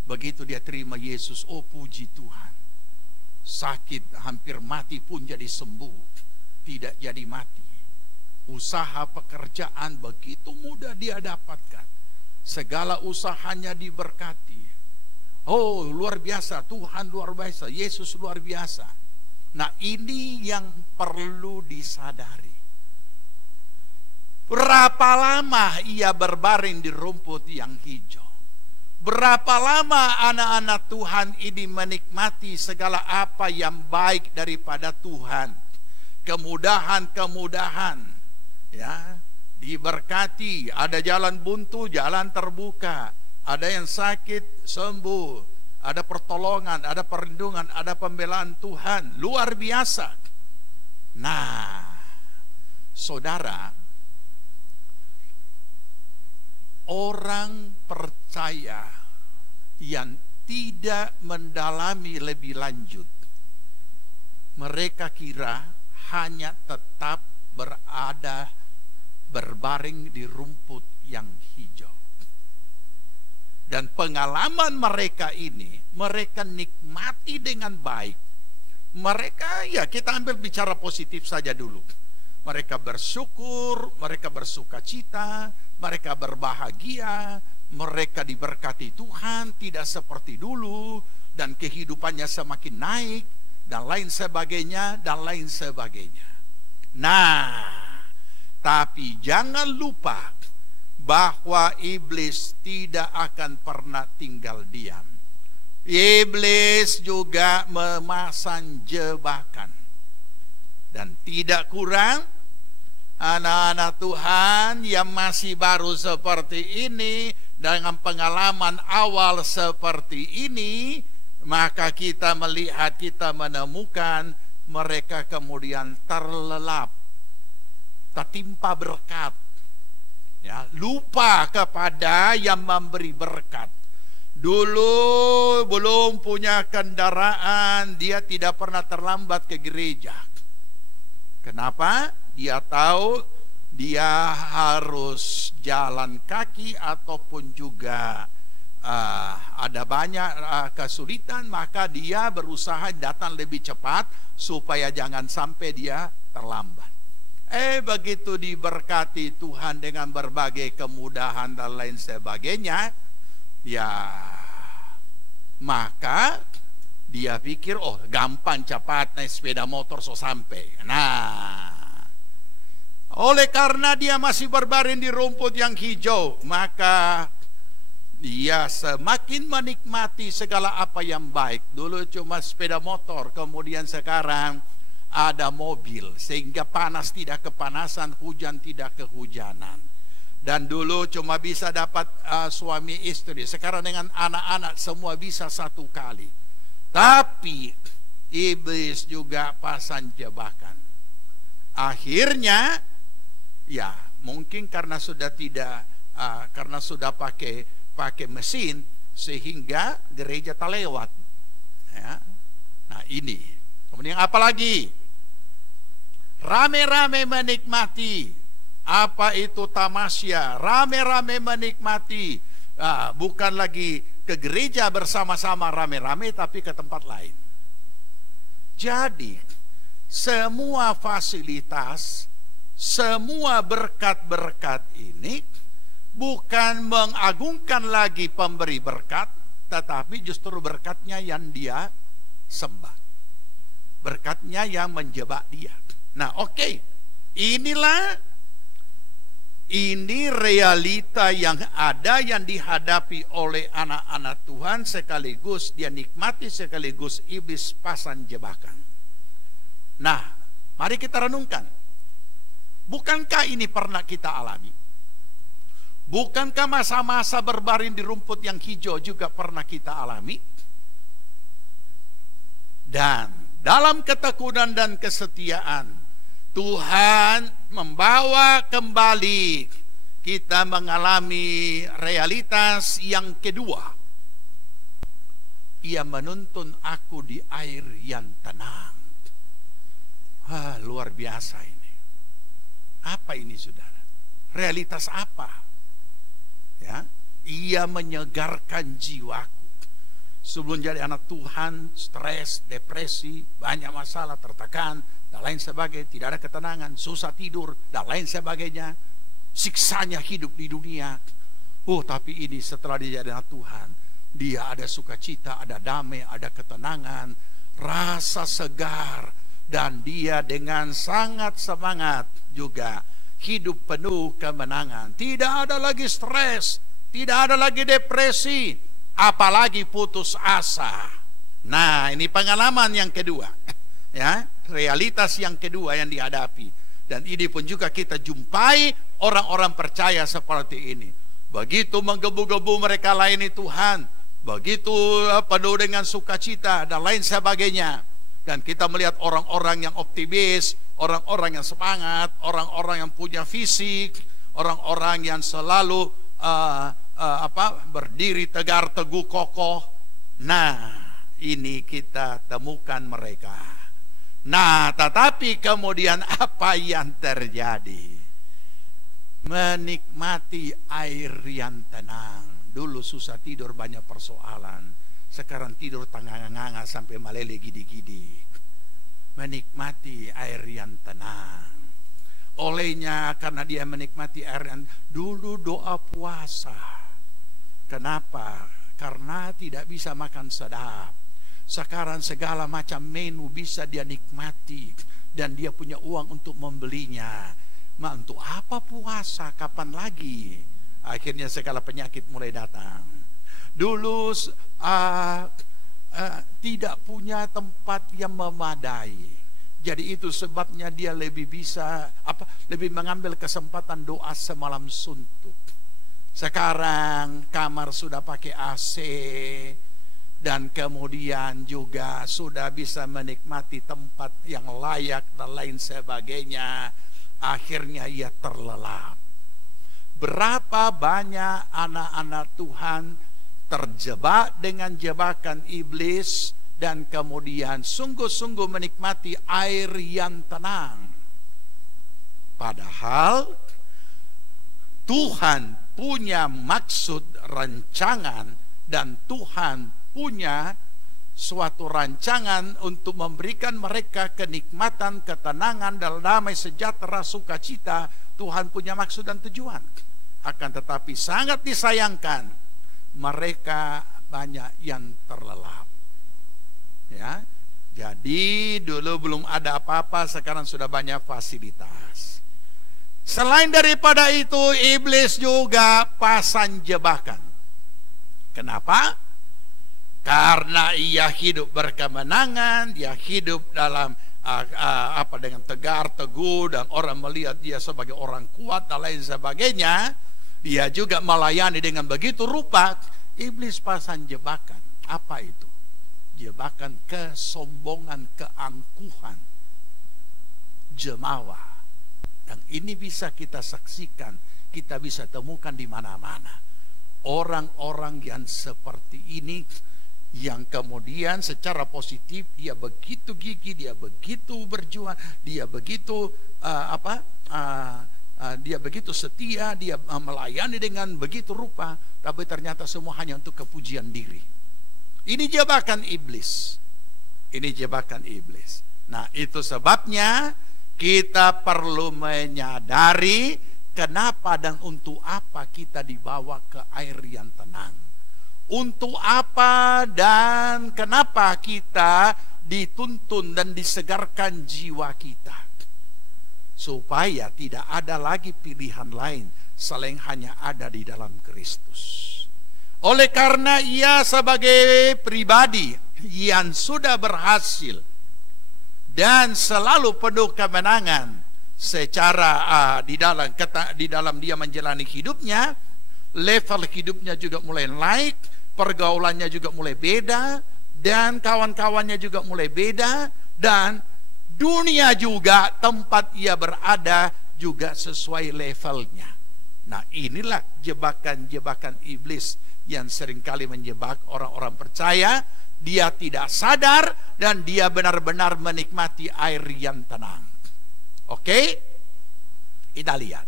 Begitu dia terima Yesus, oh puji Tuhan. Sakit hampir mati pun jadi sembuh. Tidak jadi mati. Usaha pekerjaan begitu mudah dia dapatkan. Segala usahanya diberkati. Oh luar biasa, Tuhan luar biasa, Yesus luar biasa. Nah ini yang perlu disadari. Berapa lama ia berbaring di rumput yang hijau? Berapa lama anak-anak Tuhan ini menikmati segala apa yang baik daripada Tuhan? Kemudahan-kemudahan, ya, diberkati, ada jalan buntu, jalan terbuka, ada yang sakit sembuh, ada pertolongan, ada perlindungan, ada pembelaan Tuhan, luar biasa. Nah, saudara, orang percaya yang tidak mendalami lebih lanjut, mereka kira hanya tetap berada berbaring di rumput yang hijau. Dan pengalaman mereka ini, mereka nikmati dengan baik. Mereka, ya kita ambil bicara positif saja dulu. Mereka bersyukur, mereka bersukacita, mereka berbahagia, mereka diberkati Tuhan, tidak seperti dulu, dan kehidupannya semakin naik, dan lain sebagainya, dan lain sebagainya. Nah, tapi jangan lupa bahwa iblis tidak akan pernah tinggal diam. Iblis juga memasang jebakan. Dan tidak kurang, anak-anak Tuhan yang masih baru seperti ini, dengan pengalaman awal seperti ini, maka kita melihat, kita menemukan mereka kemudian terlelap, tertimpa berkat, ya, lupa kepada yang memberi berkat. Dulu belum punya kendaraan, dia tidak pernah terlambat ke gereja. Kenapa? Dia tahu dia harus jalan kaki ataupun juga ada banyak kesulitan, maka dia berusaha datang lebih cepat supaya jangan sampai dia terlambat. Begitu diberkati Tuhan dengan berbagai kemudahan dan lain sebagainya, ya maka dia pikir, oh gampang cepat naik sepeda motor so sampai. Nah, oleh karena dia masih berbaring di rumput yang hijau, maka dia semakin menikmati segala apa yang baik. Dulu cuma sepeda motor, kemudian sekarang ada mobil, sehingga panas tidak kepanasan, hujan tidak kehujanan. Dan dulu cuma bisa dapat suami istri, sekarang dengan anak-anak semua bisa satu kali. Tapi iblis juga pasang jebakan. Akhirnya, ya mungkin karena sudah tidak, karena sudah pakai mesin, sehingga gereja tak lewat, ya. Nah ini, kemudian apa lagi? Rame-rame menikmati, apa itu tamasya, rame-rame menikmati, bukan lagi ke gereja bersama-sama rame-rame, tapi ke tempat lain. Jadi semua fasilitas, semua berkat-berkat ini bukan mengagungkan lagi pemberi berkat, tetapi justru berkatnya yang dia sembah, berkatnya yang menjebak dia. Nah, oke, ini realita yang ada, yang dihadapi oleh anak-anak Tuhan, sekaligus dia nikmati, sekaligus iblis pasang jebakan. Nah, mari kita renungkan, bukankah ini pernah kita alami? Bukankah masa-masa berbaring di rumput yang hijau juga pernah kita alami? Dan dalam ketekunan dan kesetiaan, Tuhan membawa kembali kita mengalami realitas yang kedua. Ia menuntun aku di air yang tenang. Luar biasa ini. Apa ini, saudara? Realitas apa? Ya, ia menyegarkan jiwaku. Sebelum jadi anak Tuhan, stres, depresi, banyak masalah, tertekan, dan lain sebagainya, tidak ada ketenangan, susah tidur, dan lain sebagainya, siksanya hidup di dunia. Tapi ini setelah dia jadi anak Tuhan, dia ada sukacita, ada damai, ada ketenangan, rasa segar, dan dia dengan sangat semangat juga hidup penuh kemenangan. Tidak ada lagi stres, tidak ada lagi depresi, apalagi putus asa. Nah, ini pengalaman yang kedua, ya, realitas yang kedua yang dihadapi. Dan ini pun juga kita jumpai orang-orang percaya seperti ini. Begitu menggebu-gebu mereka layani Tuhan, begitu penuh dengan sukacita dan lain sebagainya. Dan kita melihat orang-orang yang optimis, orang-orang yang semangat, orang-orang yang punya fisik, orang-orang yang selalu berdiri tegar, teguh, kokoh. Nah, ini kita temukan mereka. Nah, tetapi kemudian apa yang terjadi? Menikmati air yang tenang. Dulu susah tidur, banyak persoalan. Sekarang tidur tengah-tengah sampai meleleh gidi-gidi. Menikmati air yang tenang. Olehnya karena dia menikmati air yang dulu doa puasa. Kenapa? Karena tidak bisa makan sedap. Sekarang segala macam menu bisa dia nikmati dan dia punya uang untuk membelinya. Nah, untuk apa puasa? Kapan lagi? Akhirnya segala penyakit mulai datang. Dulu tidak punya tempat yang memadai. Jadi itu sebabnya dia lebih bisa lebih mengambil kesempatan doa semalam suntuk. Sekarang kamar sudah pakai AC dan kemudian juga sudah bisa menikmati tempat yang layak dan lain sebagainya. Akhirnya ia terlelap. Berapa banyak anak-anak Tuhan terjebak dengan jebakan iblis dan kemudian sungguh-sungguh menikmati air yang tenang. Padahal Tuhan punya maksud rancangan dan Tuhan punya suatu rancangan untuk memberikan mereka kenikmatan, ketenangan, dan damai sejahtera, sukacita. Tuhan punya maksud dan tujuan. Akan tetapi sangat disayangkan, mereka banyak yang terlelap. Ya, jadi dulu belum ada apa-apa, sekarang sudah banyak fasilitas. Selain daripada itu, iblis juga pasang jebakan. Kenapa? Karena ia hidup berkemenangan, dia hidup dalam dengan tegar, teguh, dan orang melihat dia sebagai orang kuat dan lain sebagainya. Dia juga melayani dengan begitu rupa. Iblis pasang jebakan. Apa itu? Jebakan kesombongan, keangkuhan, jemawa. Dan ini bisa kita saksikan, kita bisa temukan di mana-mana. Orang-orang yang seperti ini, yang kemudian secara positif dia begitu gigih, dia begitu berjuang, dia begitu dia begitu setia, dia melayani dengan begitu rupa, tapi ternyata semua hanya untuk kepujian diri. Ini jebakan iblis. Ini jebakan iblis. Nah, itu sebabnya kita perlu menyadari kenapa dan untuk apa kita dibawa ke air yang tenang. Untuk apa dan kenapa kita dituntun dan disegarkan jiwa kita. Supaya tidak ada lagi pilihan lain selain hanya ada di dalam Kristus. Oleh karena ia sebagai pribadi yang sudah berhasil dan selalu penuh kemenangan secara di dalam dia menjalani hidupnya, level hidupnya juga mulai naik, pergaulannya juga mulai beda, dan kawan-kawannya juga mulai beda, dan dunia juga tempat ia berada juga sesuai levelnya. Nah, inilah jebakan-jebakan iblis yang seringkali menjebak orang-orang percaya. Dia tidak sadar dan dia benar-benar menikmati air yang tenang. Oke? Kita lihat.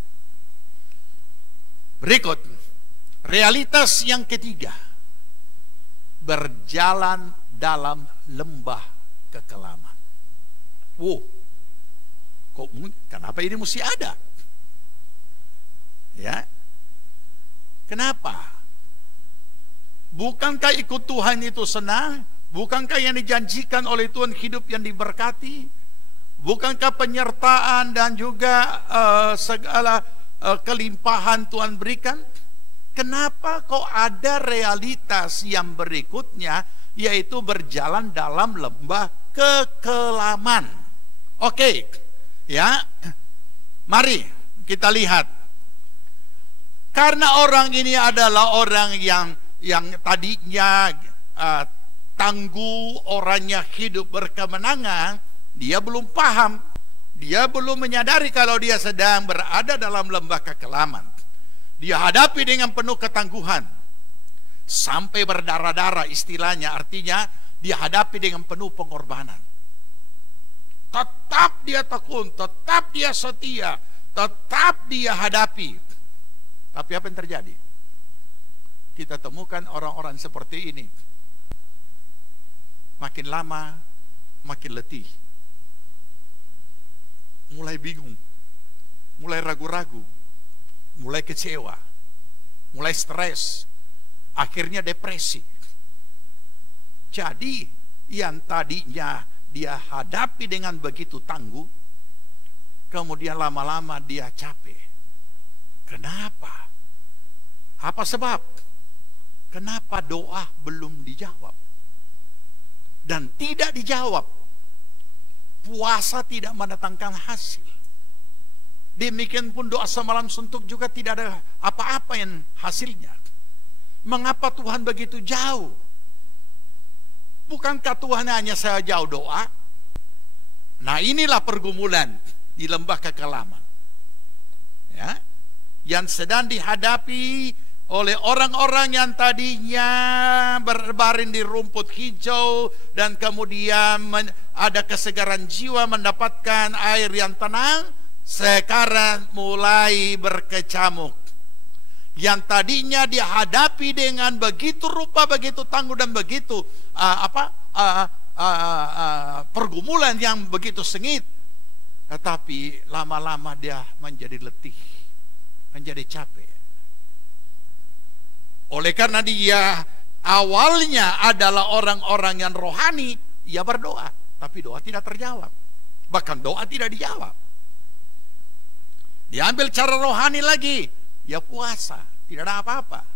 Berikut, realitas yang ketiga. Berjalan dalam lembah kekelaman. Kenapa ini mesti ada? Ya, kenapa? Bukankah ikut Tuhan itu senang? Bukankah yang dijanjikan oleh Tuhan hidup yang diberkati? Bukankah penyertaan dan juga segala kelimpahan Tuhan berikan? Kenapa kok ada realitas yang berikutnya, yaitu berjalan dalam lembah kekelaman? Oke, ya, mari kita lihat. Karena orang ini adalah orang yang tadinya tangguh, orangnya hidup berkemenangan, dia belum paham, dia belum menyadari kalau dia sedang berada dalam lembah kekelaman. Dia hadapi dengan penuh ketangguhan, sampai berdarah-darah istilahnya, artinya dia hadapi dengan penuh pengorbanan. Tetap dia tekun, tetap dia setia, tetap dia hadapi. Tapi apa yang terjadi? Kita temukan orang-orang seperti ini, makin lama makin letih, mulai bingung, mulai ragu-ragu, mulai kecewa, mulai stres, akhirnya depresi. Jadi yang tadinya dia hadapi dengan begitu tangguh, kemudian lama-lama dia capek. Kenapa? Apa sebab? Kenapa doa belum dijawab? Dan tidak dijawab, puasa tidak mendatangkan hasil. Demikian pun doa semalam suntuk juga tidak ada apa-apa yang hasilnya. Mengapa Tuhan begitu jauh? Bukankah Tuhan hanya saja jauh doa? Nah, inilah pergumulan di lembah kekelaman, ya, yang sedang dihadapi oleh orang-orang yang tadinya berbaring di rumput hijau dan kemudian ada kesegaran jiwa, mendapatkan air yang tenang, sekarang mulai berkecamuk. Yang tadinya dihadapi dengan begitu rupa, begitu tangguh dan begitu pergumulan yang begitu sengit, tetapi lama-lama dia menjadi letih, menjadi capek. Oleh karena dia awalnya adalah orang-orang yang rohani, ia berdoa, tapi doa tidak terjawab. Bahkan doa tidak dijawab. Diambil cara rohani lagi, ya puasa, tidak ada apa-apa,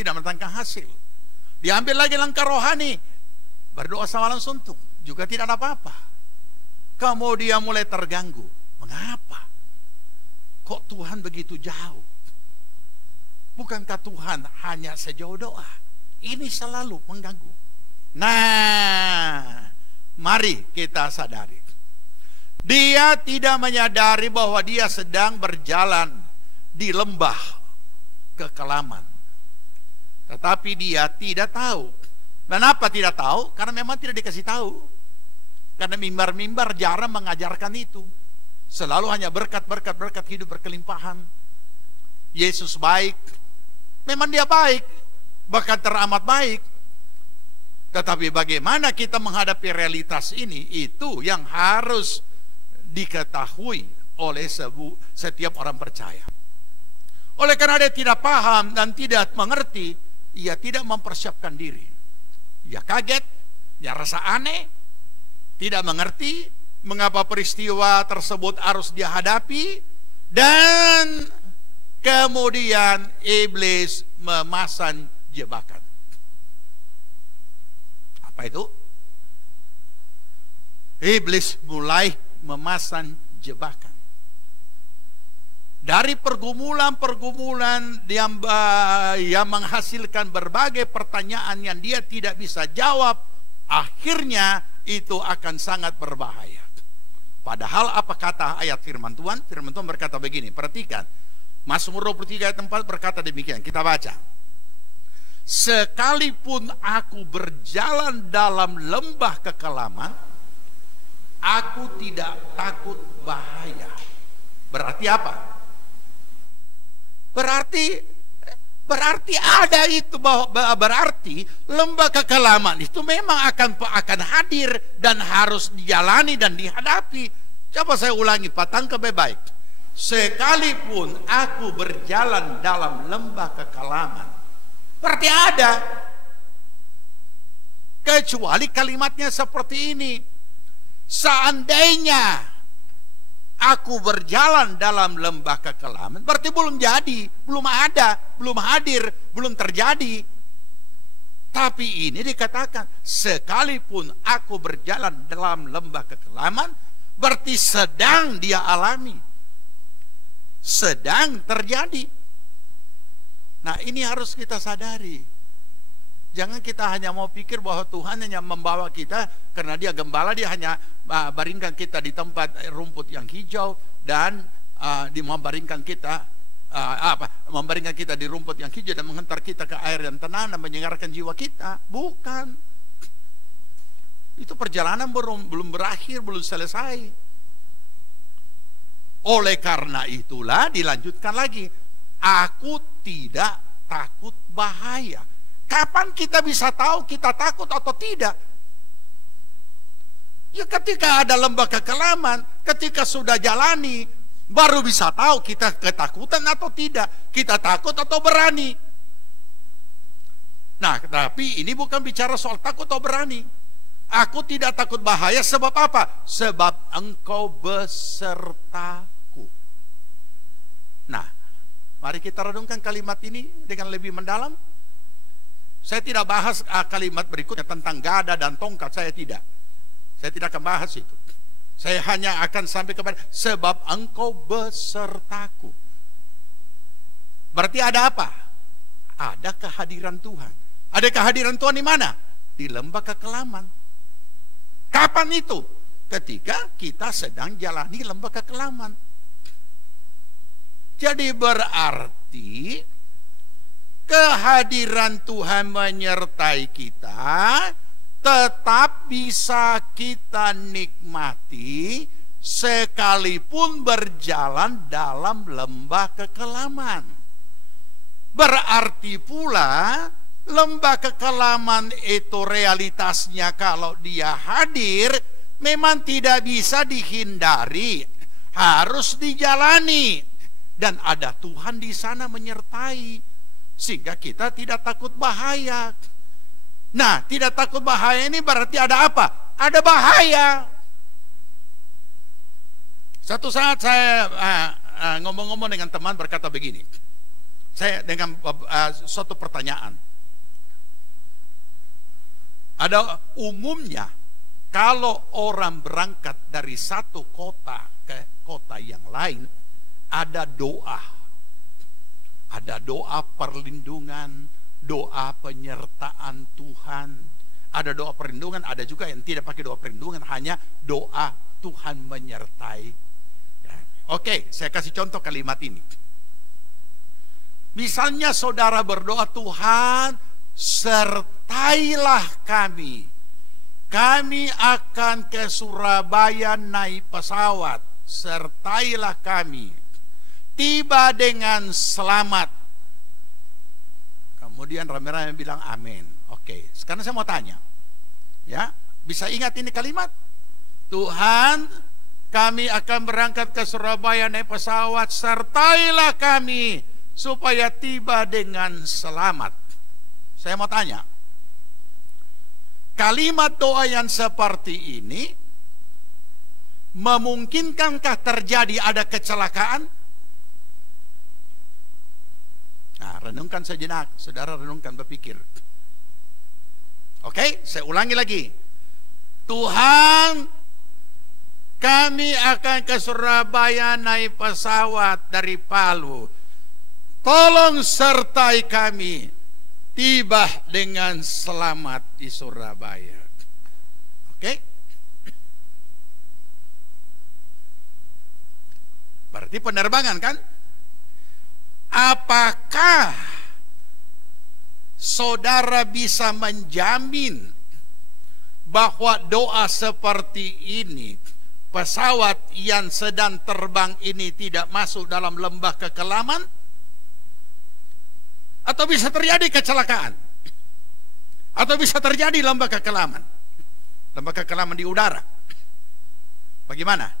tidak mendatangkan hasil. Diambil lagi langkah rohani, berdoa semalam suntuk, juga tidak ada apa-apa. Kemudian mulai terganggu. Mengapa? Kok Tuhan begitu jauh? Bukankah Tuhan hanya sejauh doa? Ini selalu mengganggu. Nah, mari kita sadari, dia tidak menyadari bahwa dia sedang berjalan di lembah kekelaman. Tetapi dia tidak tahu. Kenapa tidak tahu? Karena memang tidak dikasih tahu. Karena mimbar-mimbar jarang mengajarkan itu. Selalu hanya berkat hidup berkelimpahan. Yesus baik. Memang dia baik, bahkan teramat baik. Tetapi bagaimana kita menghadapi realitas ini, itu yang harus diketahui oleh setiap orang percaya. Oleh karena dia tidak paham dan tidak mengerti, ia tidak mempersiapkan diri. Ia kaget, ia rasa aneh, tidak mengerti mengapa peristiwa tersebut harus dia hadapi, dan kemudian iblis memasang jebakan. Apa itu? Iblis mulai memasang jebakan. Dari pergumulan-pergumulan yang menghasilkan berbagai pertanyaan yang dia tidak bisa jawab, akhirnya itu akan sangat berbahaya. Padahal apa kata ayat firman Tuhan? Firman Tuhan berkata begini, perhatikan. Mazmur 23 ayat 4 berkata demikian, kita baca. Sekalipun aku berjalan dalam lembah kekelaman, aku tidak takut bahaya. Berarti apa? Berarti ada itu, berarti lembah kekelaman itu memang akan hadir dan harus dijalani dan dihadapi. Coba saya ulangi, patang baik-baik. Sekalipun aku berjalan dalam lembah kekelaman, berarti ada. Kecuali kalimatnya seperti ini, Seandainya aku berjalan dalam lembah kekelaman, berarti belum jadi, belum ada, belum hadir, belum terjadi. Tapi ini dikatakan, sekalipun aku berjalan dalam lembah kekelaman, berarti sedang dia alami, sedang terjadi. Nah, ini harus kita sadari. Jangan kita hanya mau pikir bahwa Tuhan hanya membawa kita karena dia gembala, dia hanya baringkan kita di tempat rumput yang hijau dan membaringkan kita membaringkan kita di rumput yang hijau dan menghantar kita ke air yang tenang dan menyegarkan jiwa kita. Bukan. Itu perjalanan belum berakhir, belum selesai. Oleh karena itulah dilanjutkan lagi, aku tidak takut bahaya. Kapan kita bisa tahu kita takut atau tidak? Ya ketika ada lembah kekelaman, ketika sudah jalani, baru bisa tahu kita ketakutan atau tidak, kita takut atau berani. Nah, tapi ini bukan bicara soal takut atau berani. Aku tidak takut bahaya sebab apa? Sebab engkau besertaku. Nah, mari kita renungkan kalimat ini dengan lebih mendalam. Saya tidak bahas kalimat berikutnya tentang gada dan tongkat, saya tidak. Saya tidak akan bahas itu. Saya hanya akan sampai kepada sebab engkau besertaku. Berarti ada apa? Ada kehadiran Tuhan. Ada kehadiran Tuhan di mana? Di lembah kekelaman. Kapan itu? Ketika kita sedang jalani lembah kekelaman. Jadi berarti kehadiran Tuhan menyertai kita tetap bisa kita nikmati sekalipun berjalan dalam lembah kekelaman. Berarti pula lembah kekelaman itu realitasnya kalau dia hadir memang tidak bisa dihindari, harus dijalani, dan ada Tuhan di sana menyertai. Sehingga kita tidak takut bahaya. Nah, tidak takut bahaya ini berarti ada apa? Ada bahaya. Satu saat saya ngomong-ngomong dengan teman berkata begini. Saya dengan suatu pertanyaan. Ada umumnya kalau orang berangkat dari satu kota ke kota yang lain, ada doa. Ada doa perlindungan, doa penyertaan Tuhan. Ada doa perlindungan, ada juga yang tidak pakai doa perlindungan, hanya doa Tuhan menyertai. Oke, saya kasih contoh kalimat ini. Misalnya saudara berdoa, Tuhan sertailah kami. Kami akan ke Surabaya naik pesawat. Sertailah kami. Tiba dengan selamat. Kemudian rame-rame bilang amin. Oke, sekarang saya mau tanya. Ya, bisa ingat ini kalimat? Tuhan, kami akan berangkat ke Surabaya naik pesawat, sertailah kami supaya tiba dengan selamat. Saya mau tanya. Kalimat doa yang seperti ini memungkinkankah terjadi ada kecelakaan? Nah, renungkan sejenak, saudara renungkan, berpikir. Oke, saya ulangi lagi. Tuhan, kami akan ke Surabaya naik pesawat dari Palu. Tolong sertai kami tiba dengan selamat di Surabaya. Oke? Berarti penerbangan kan? Apakah saudara bisa menjamin bahwa doa seperti ini, pesawat yang sedang terbang ini tidak masuk dalam lembah kekelaman? Atau bisa terjadi kecelakaan? Atau bisa terjadi lembah kekelaman? Lembah kekelaman di udara. Bagaimana?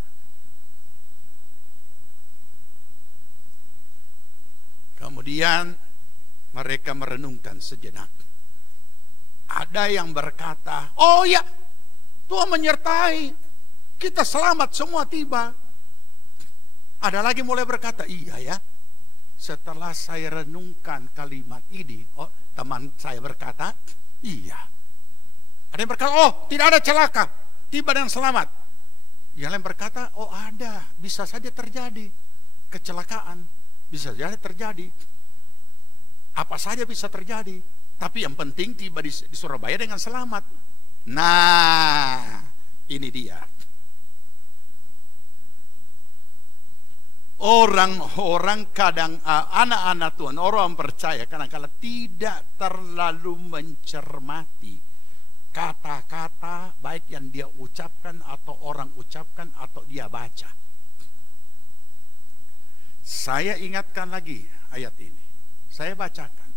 Kemudian mereka merenungkan sejenak. Ada yang berkata, oh ya, Tuhan menyertai. Kita selamat semua tiba. Ada lagi mulai berkata, iya ya. Setelah saya renungkan kalimat ini, teman saya berkata, iya. Ada yang berkata, oh tidak ada celaka, tiba dan selamat. Yang lain berkata, oh ada, bisa saja terjadi kecelakaan, bisa saja terjadi. Apa saja bisa terjadi, tapi yang penting tiba di Surabaya dengan selamat. Nah, ini dia. Orang-orang kadang, anak-anak Tuhan, orang percaya kadang-kadang tidak terlalu mencermati kata-kata baik yang dia ucapkan atau orang ucapkan atau dia baca. Saya ingatkan lagi ayat ini. Saya bacakan.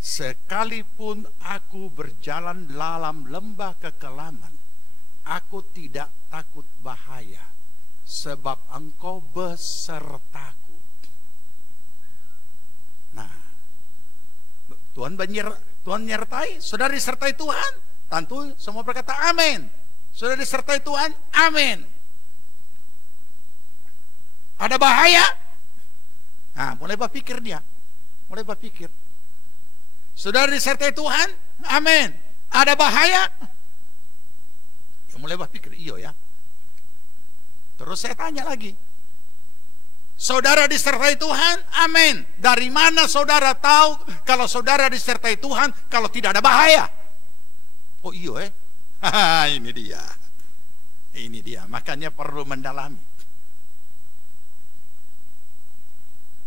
Sekalipun aku berjalan dalam lembah kekelaman, aku tidak takut bahaya, sebab engkau besertaku. Nah, Tuhan menyertai, saudara disertai Tuhan, tentu semua berkata amin. Saudara disertai Tuhan, amin. Ada bahaya? Nah, mulai berpikir dia. Mulai berpikir. Saudara disertai Tuhan, amin. Ada bahaya? Ya, mulai berpikir, iyo ya. Terus saya tanya lagi, saudara disertai Tuhan, amin. Dari mana saudara tahu kalau saudara disertai Tuhan kalau tidak ada bahaya? Oh iyo ini dia. Ini dia, makanya perlu mendalami.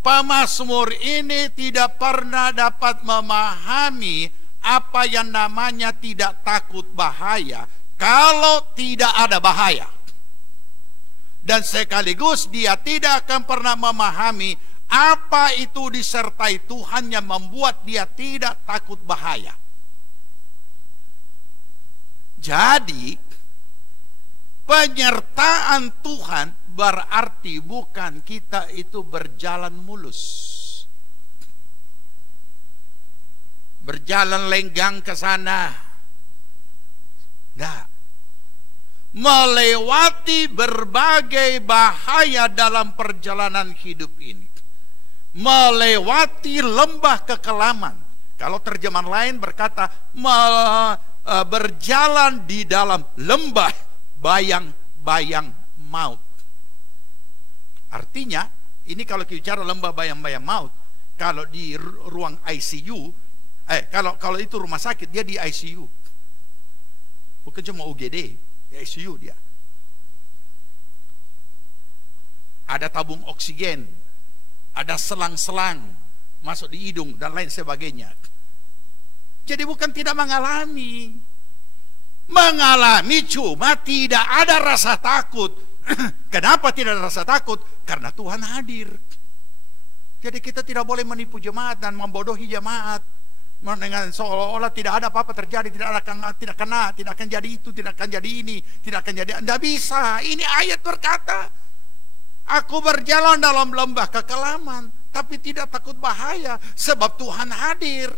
Pemazmur ini tidak pernah dapat memahami apa yang namanya tidak takut bahaya kalau tidak ada bahaya. Dan sekaligus dia tidak akan pernah memahami apa itu disertai Tuhan yang membuat dia tidak takut bahaya. Jadi penyertaan Tuhan berarti bukan kita itu berjalan mulus, berjalan lenggang ke sana. Nah, melewati berbagai bahaya dalam perjalanan hidup ini, melewati lembah kekelaman. Kalau terjemahan lain berkata berjalan di dalam lembah bayang-bayang maut. Artinya, ini kalau kita bicara lembah bayang-bayang maut, kalau di ruang ICU, kalau itu rumah sakit, dia di ICU. Bukan cuma UGD, di ICU dia. Ada tabung oksigen, ada selang-selang masuk di hidung dan lain sebagainya. Jadi bukan tidak mengalami. Mengalami cuma tidak ada rasa takut. Kenapa tidak ada rasa takut? Karena Tuhan hadir. Jadi kita tidak boleh menipu jemaat dan membodohi jemaat dengan seolah-olah tidak ada apa-apa terjadi, tidak akan jadi itu, tidak akan jadi ini, tidak akan jadi. Tidak bisa. Ini ayat berkata, aku berjalan dalam lembah kekelaman, tapi tidak takut bahaya, sebab Tuhan hadir.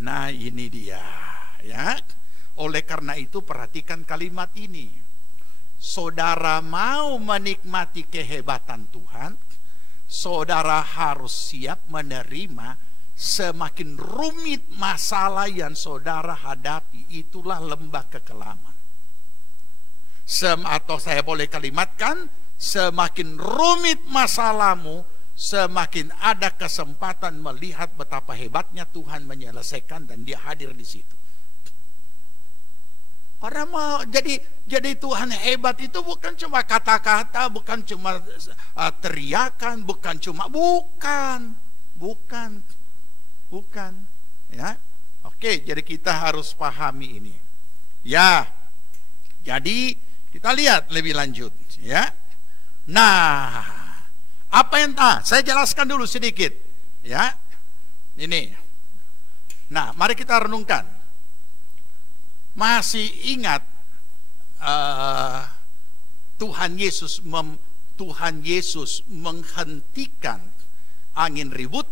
Nah, ini dia, ya. Oleh karena itu perhatikan kalimat ini. Saudara mau menikmati kehebatan Tuhan, saudara harus siap menerima semakin rumit masalah yang saudara hadapi. Itulah lembah kekelaman. Atau saya boleh kalimatkan, semakin rumit masalahmu, semakin ada kesempatan melihat betapa hebatnya Tuhan menyelesaikan dan dia hadir di situ. Orang mau jadi Tuhan hebat itu bukan cuma kata-kata, bukan cuma teriakan, bukan ya. Oke, jadi kita harus pahami ini. Ya. Jadi kita lihat lebih lanjut, ya. Nah, apa yang saya jelaskan dulu sedikit, ya. Ini. Nah, mari kita renungkan. Masih ingat Tuhan Yesus menghentikan angin ribut?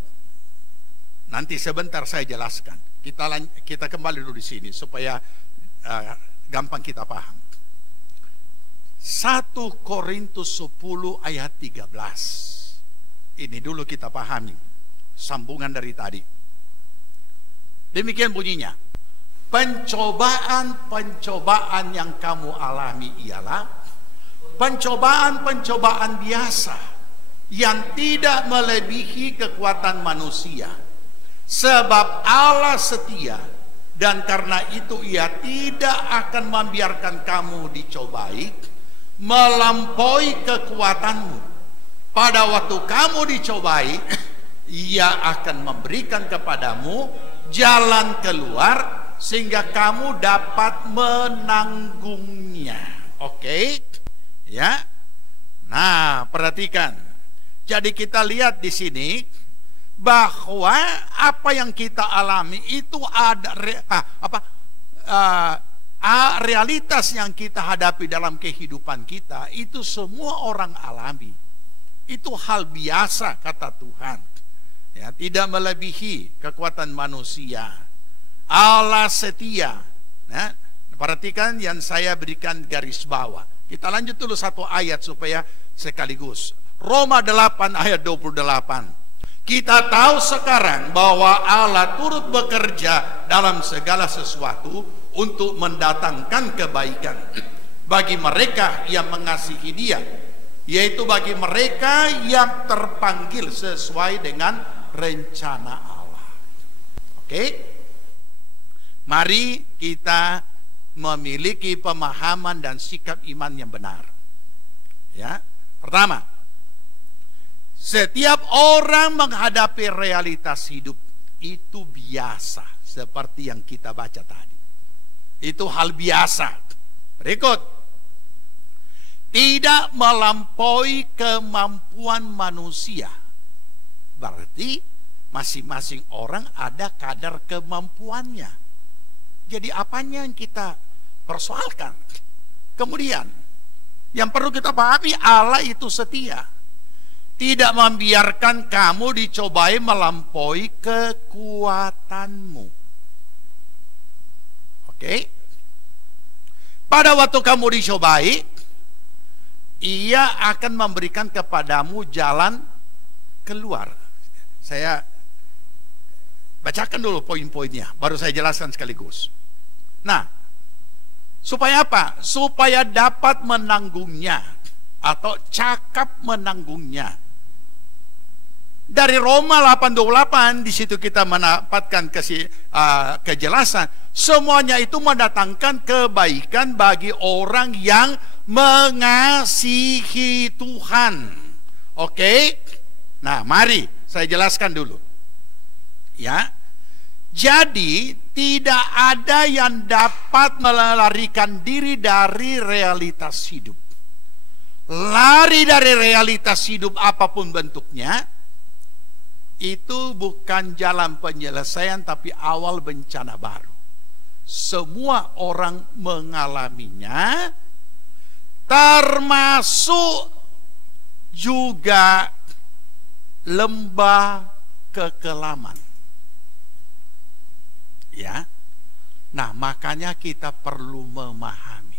Nanti sebentar saya jelaskan. Kita kembali dulu di sini supaya gampang kita paham. 1 Korintus 10 ayat 13. Ini dulu kita pahami, sambungan dari tadi. Demikian bunyinya. Pencobaan-pencobaan yang kamu alami ialah pencobaan-pencobaan biasa yang tidak melebihi kekuatan manusia. Sebab Allah setia, dan karena itu Ia tidak akan membiarkan kamu dicobai melampaui kekuatanmu. Pada waktu kamu dicobai, Ia akan memberikan kepadamu jalan keluar sehingga kamu dapat menanggungnya. Oke? Ya. Nah, perhatikan. Jadi kita lihat di sini bahwa apa yang kita alami itu ada realitas yang kita hadapi dalam kehidupan kita, itu semua orang alami. Itu hal biasa kata Tuhan. Ya, tidak melebihi kekuatan manusia. Allah setia. Nah, perhatikan yang saya berikan garis bawah. Kita lanjut dulu satu ayat supaya sekaligus. Roma 8 ayat 28. Kita tahu sekarang bahwa Allah turut bekerja dalam segala sesuatu untuk mendatangkan kebaikan bagi mereka yang mengasihi Dia, yaitu bagi mereka yang terpanggil sesuai dengan rencana Allah. Oke? Mari kita memiliki pemahaman dan sikap iman yang benar. Ya, pertama, setiap orang menghadapi realitas hidup itu biasa, seperti yang kita baca tadi. Itu hal biasa. Berikut, tidak melampaui kemampuan manusia. Berarti masing-masing orang ada kadar kemampuannya. Jadi apanya yang kita persoalkan? Kemudian, yang perlu kita pahami, Allah itu setia. Tidak membiarkan kamu dicobai melampaui kekuatanmu. Oke? Pada waktu kamu dicobai, Ia akan memberikan kepadamu jalan keluar. Saya bacakan dulu poin-poinnya, baru saya jelaskan sekaligus. Nah, supaya apa? Supaya dapat menanggungnya atau cakap menanggungnya. Dari Roma 8:28 di situ kita mendapatkan kejelasan. Semuanya itu mendatangkan kebaikan bagi orang yang mengasihi Tuhan. Oke? Nah, mari saya jelaskan dulu. Ya. Jadi tidak ada yang dapat melarikan diri dari realitas hidup. Lari dari realitas hidup apapun bentuknya, itu bukan jalan penyelesaian, tapi awal bencana baru. Semua orang mengalaminya, termasuk juga lembah kekelaman. Ya. Nah, makanya kita perlu memahami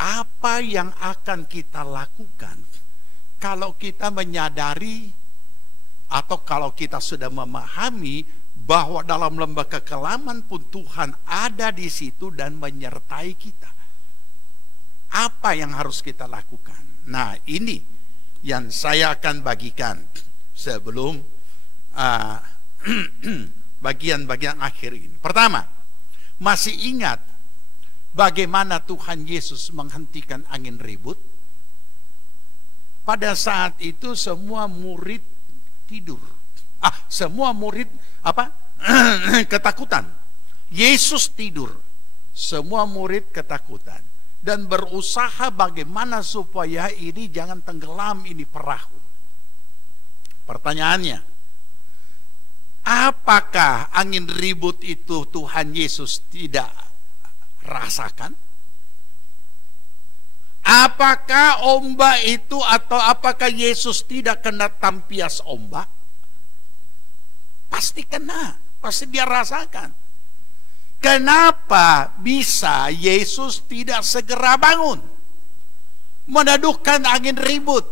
apa yang akan kita lakukan kalau kita menyadari atau kalau kita sudah memahami bahwa dalam lembah kekelaman pun Tuhan ada di situ dan menyertai kita. Apa yang harus kita lakukan? Nah, ini yang saya akan bagikan sebelum bagian-bagian akhir ini. Pertama, masih ingat bagaimana Tuhan Yesus menghentikan angin ribut? Pada saat itu semua murid tidur. Semua murid ketakutan. Yesus tidur. Semua murid ketakutan dan berusaha bagaimana supaya ini jangan tenggelam ini perahu. Pertanyaannya, apakah angin ribut itu Tuhan Yesus tidak rasakan? Apakah ombak itu atau apakah Yesus tidak kena tampias ombak? Pasti kena, pasti dia rasakan. Kenapa bisa Yesus tidak segera bangun, meneduhkan angin ribut,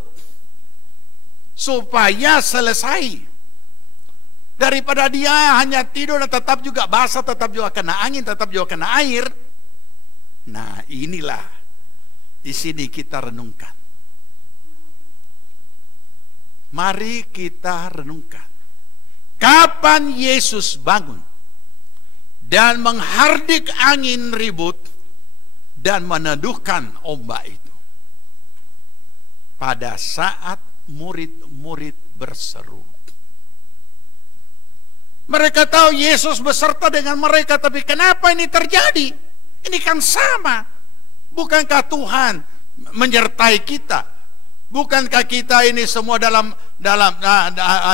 supaya selesai? Daripada dia hanya tidur dan tetap juga basah, tetap juga kena angin, tetap juga kena air. Nah, inilah di sini kita renungkan. Mari kita renungkan. Kapan Yesus bangun dan menghardik angin ribut dan meneduhkan ombak itu? Pada saat murid-murid berseru. Mereka tahu Yesus beserta dengan mereka, tapi kenapa ini terjadi? Ini kan sama. Bukankah Tuhan menyertai kita? Bukankah kita ini semua dalam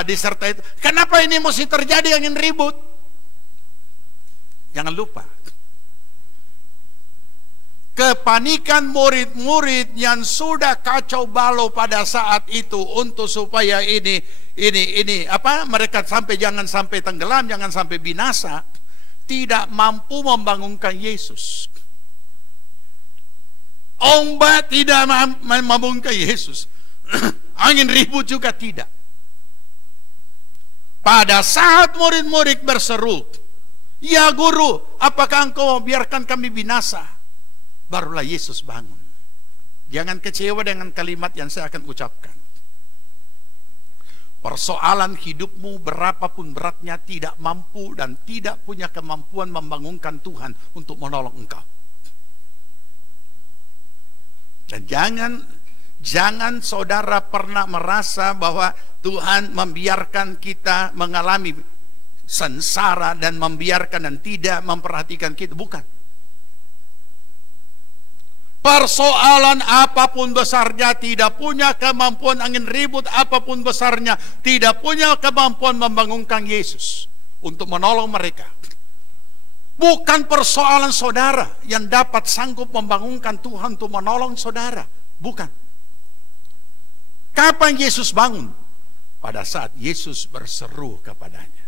disertai itu? Kenapa ini mesti terjadi angin ribut? Jangan lupa, kepanikan murid-murid yang sudah kacau balau pada saat itu untuk supaya mereka jangan sampai tenggelam, jangan sampai binasa, tidak mampu membangunkan Yesus. Ombak tidak membangunkan Yesus. Angin ribut juga tidak. Pada saat murid-murid berseru, "Ya Guru, apakah engkau biarkan kami binasa?" Barulah Yesus bangun. Jangan kecewa dengan kalimat yang saya akan ucapkan. Persoalan hidupmu berapapun beratnya tidak mampu dan tidak punya kemampuan membangunkan Tuhan untuk menolong engkau. Dan jangan saudara pernah merasa bahwa Tuhan membiarkan kita mengalami sengsara dan membiarkan dan tidak memperhatikan kita. Bukan. Persoalan apapun besarnya, tidak punya kemampuan angin ribut apapun besarnya, tidak punya kemampuan membangunkan Yesus untuk menolong mereka. Bukan persoalan saudara yang dapat sanggup membangunkan Tuhan untuk menolong saudara. Bukan. Kapan Yesus bangun? Pada saat Yesus berseru kepadanya.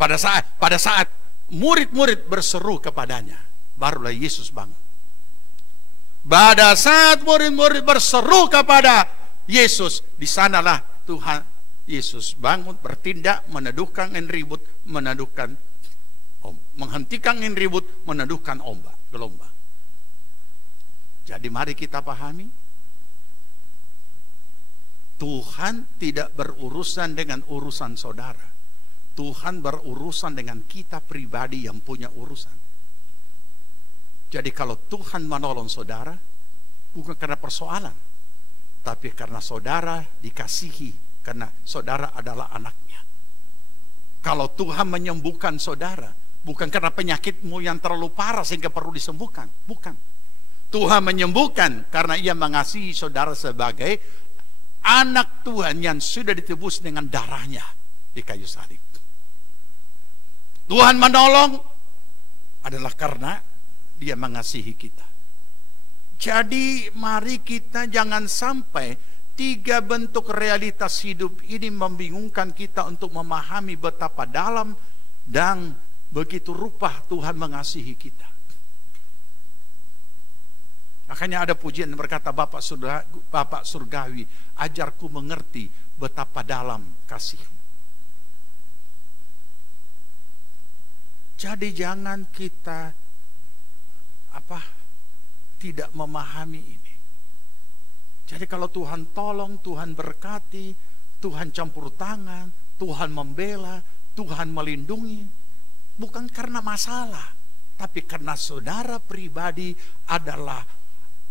Pada saat murid-murid berseru kepadanya, barulah Yesus bangun. Pada saat murid-murid berseru kepada Yesus, di sanalah Tuhan Yesus bangun, bertindak, meneduhkan angin ribut, menghentikan angin ribut, meneduhkan gelombang. Jadi mari kita pahami, Tuhan tidak berurusan dengan urusan saudara. Tuhan berurusan dengan kita pribadi yang punya urusan. Jadi kalau Tuhan menolong saudara, bukan karena persoalan, tapi karena saudara dikasihi, karena saudara adalah anaknya. Kalau Tuhan menyembuhkan saudara, bukan karena penyakitmu yang terlalu parah sehingga perlu disembuhkan. Bukan. Tuhan menyembuhkan karena Ia mengasihi saudara sebagai anak Tuhan yang sudah ditebus dengan darahnya di kayu salib. Tuhan menolong adalah karena Dia mengasihi kita. Jadi mari kita jangan sampai tiga bentuk realitas hidup ini membingungkan kita untuk memahami betapa dalam dan begitu rupa Tuhan mengasihi kita. Makanya ada pujian yang berkata, Bapak surgawi, ajarku mengerti betapa dalam kasih-Mu. Jadi jangan kita tidak memahami ini. Jadi kalau Tuhan tolong, Tuhan berkati, Tuhan campur tangan, Tuhan membela, Tuhan melindungi, bukan karena masalah, tapi karena saudara pribadi adalah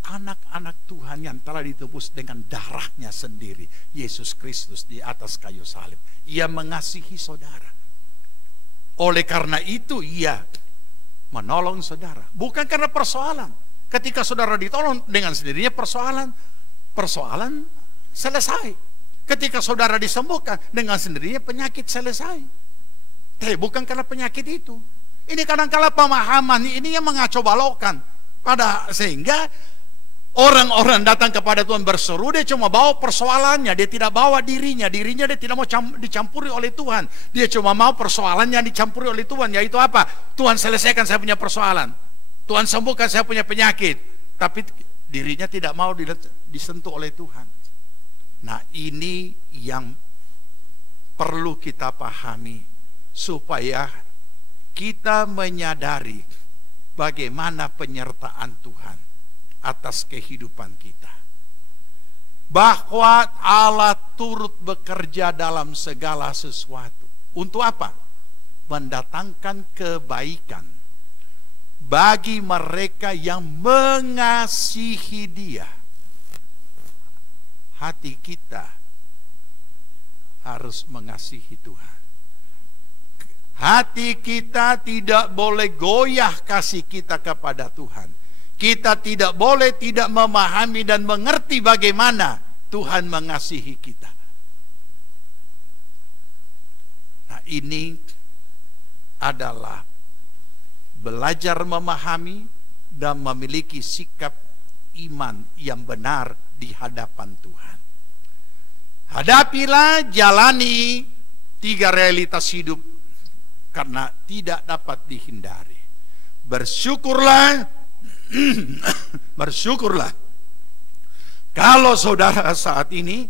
anak-anak Tuhan yang telah ditebus dengan darahnya sendiri, Yesus Kristus di atas kayu salib. Ia mengasihi saudara. Oleh karena itu Ia menolong saudara, bukan karena persoalan. Ketika saudara ditolong, dengan sendirinya persoalan selesai. Ketika saudara disembuhkan, dengan sendirinya penyakit selesai. Tapi bukan karena penyakit itu. Ini kadang-kala pemahaman ini yang mengacau balaukan, sehingga Orang-orang datang kepada Tuhan berseru, dia cuma bawa persoalannya, dia tidak bawa dirinya dia tidak mau dicampuri oleh Tuhan. Dia cuma mau persoalannya dicampuri oleh Tuhan, yaitu apa? Tuhan, selesaikan saya punya persoalan, Tuhan sembuhkan saya punya penyakit. Tapi dirinya tidak mau disentuh oleh Tuhan. Nah, ini yang perlu kita pahami, supaya kita menyadari bagaimana penyertaan Tuhan atas kehidupan kita, bahwa Allah turut bekerja dalam segala sesuatu. Untuk apa? Mendatangkan kebaikan bagi mereka yang mengasihi Dia. Hati kita harus mengasihi Tuhan. Hati kita tidak boleh goyah kasih kita kepada Tuhan. Kita tidak boleh tidak memahami dan mengerti bagaimana Tuhan mengasihi kita. Nah, ini adalah belajar memahami dan memiliki sikap iman yang benar di hadapan Tuhan. Hadapilah, jalani 3 realitas hidup karena tidak dapat dihindari. Bersyukurlah. Bersyukurlah kalau saudara saat ini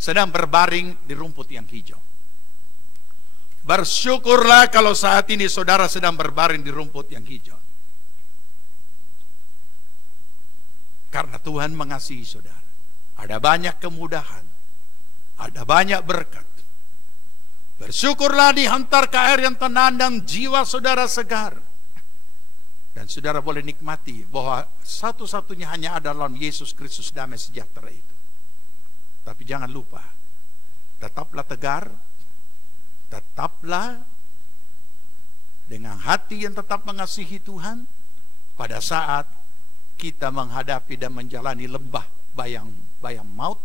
sedang berbaring di rumput yang hijau. Bersyukurlah kalau saat ini saudara sedang berbaring di rumput yang hijau, karena Tuhan mengasihi saudara. Ada banyak kemudahan, ada banyak berkat. Bersyukurlah dihantar ke air yang tenang dan jiwa saudara segar. Dan saudara boleh nikmati bahwa satu-satunya hanya ada dalam Yesus Kristus damai sejahtera itu. Tapi jangan lupa, tetaplah tegar, tetaplah dengan hati yang tetap mengasihi Tuhan pada saat kita menghadapi dan menjalani lembah bayang maut,